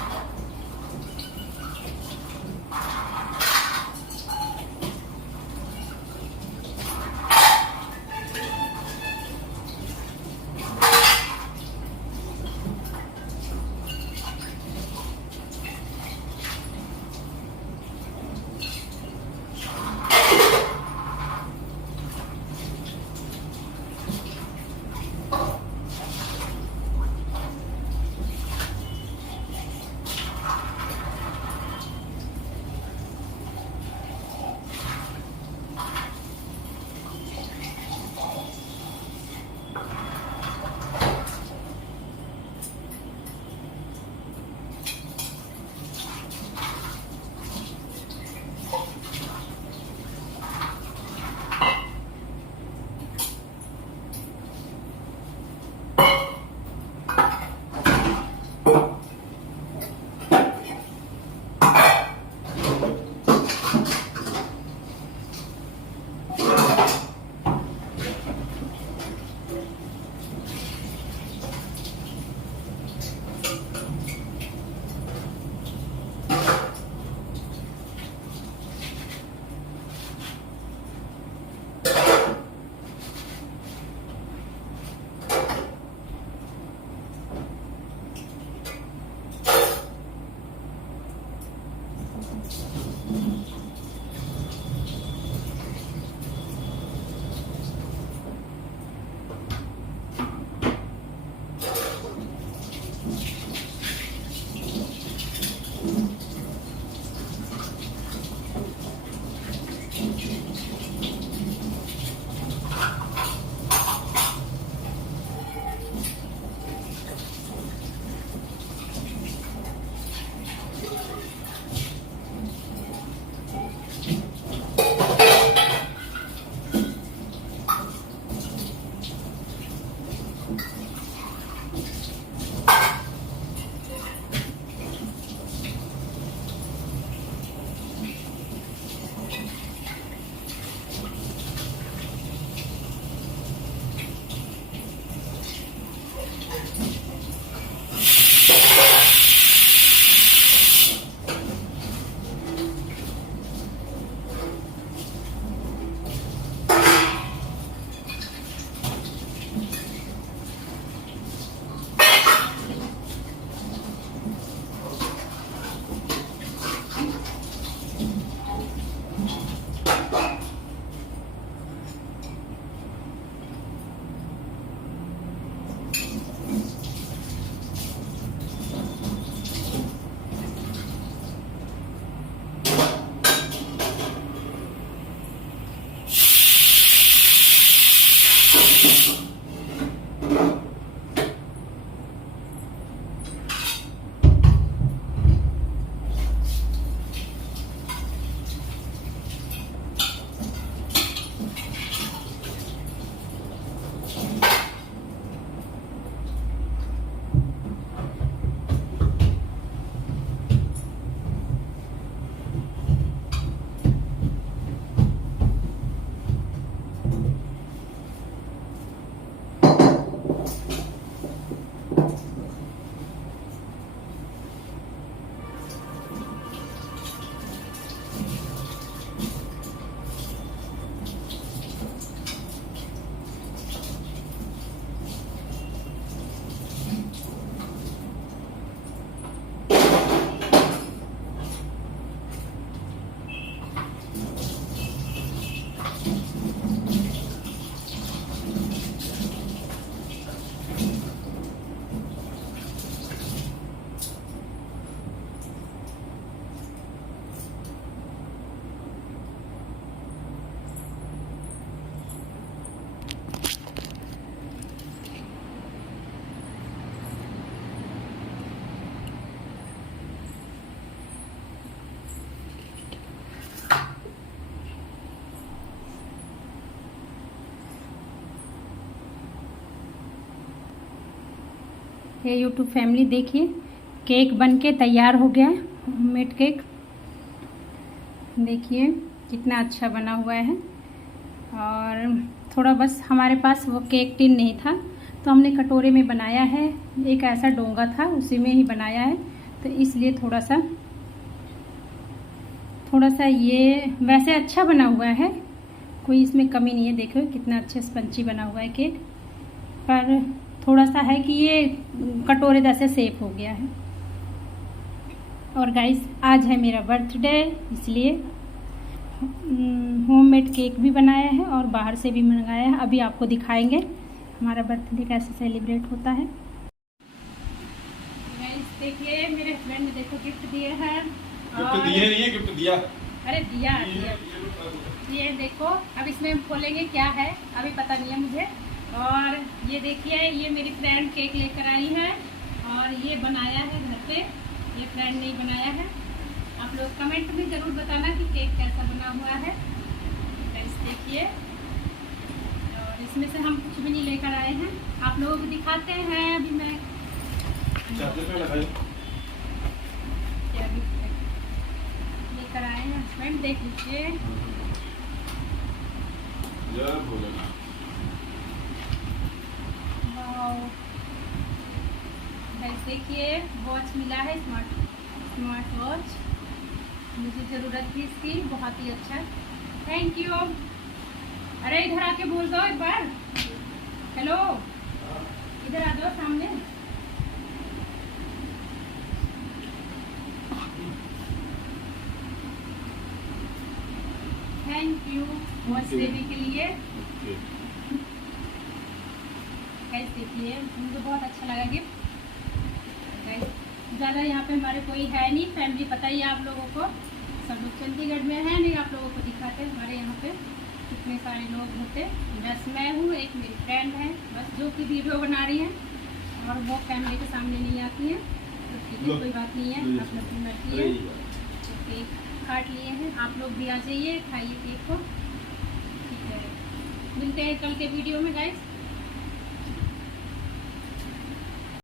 हे यूट्यूब फैमिली, देखिए केक बनके तैयार हो गया है, होममेड केक। देखिए कितना अच्छा बना हुआ है। और थोड़ा बस हमारे पास वो केक टिन नहीं था तो हमने कटोरे में बनाया है। एक ऐसा डोंगा था उसी में ही बनाया है, तो इसलिए थोड़ा सा ये वैसे अच्छा बना हुआ है, कोई इसमें कमी नहीं है। देखो कितना अच्छा स्पंची बना हुआ है केक, पर थोड़ा सा है कि ये कटोरे जैसे शेप हो गया है। और गाइस आज है मेरा बर्थडे, इसलिए होममेड केक भी बनाया है और बाहर से भी मंगाया है। अभी आपको दिखाएंगे हमारा बर्थडे कैसे सेलिब्रेट होता है। गाइस देखिए मेरे हस्बैंड ने देखो गिफ्ट दिए हैं। गिफ्ट दिए नहीं है, गिफ्ट दिया। अरे दिया ये देखो, अब इसमें हम खोलेंगे क्या है अभी पता नहीं है मुझे। और ये देखिए ये मेरी फ्रेंड केक लेकर आई है और ये बनाया है घर पे, ये फ्रेंड ने ही बनाया है। आप लोग कमेंट में ज़रूर बताना कि केक कैसा बना हुआ है। गाइस देखिए, और इसमें से हम कुछ भी नहीं लेकर आए हैं, आप लोगों को दिखाते हैं। अभी मैं क्या लेकर आए हैं हस्बैंड, देख लीजिए। गाइस देखिए वॉच मिला है, स्मार्ट वॉच, मुझे ज़रूरत थी इसकी, बहुत ही अच्छा, थैंक यू। अरे इधर आके बोल दो एक बार, हेलो, इधर आ जाओ सामने। थैंक यू वॉच देने के लिए। गाइस देखिए मुझे बहुत अच्छा लगा गिफ्ट। ज़्यादा यहाँ पे हमारे कोई है नहीं, फैमिली पता ही है आप लोगों को, सब लोग चंडीगढ़ में है नहीं, आप लोगों को दिखाते हैं हमारे यहाँ पे कितने सारे लोग होते। बस मैं हूँ, एक मेरी फ्रेंड है बस जो कि वीडियो बना रही हैं और वो फैमिली के सामने नहीं आती हैं, तो ठीक है कोई बात नहीं है, आप लोग की मर्जी है। तो केक काट लिए हैं, आप लोग भी आ जाइए, खाइए केक को। ठीक है, मिलते हैं कल के वीडियो में गाइस।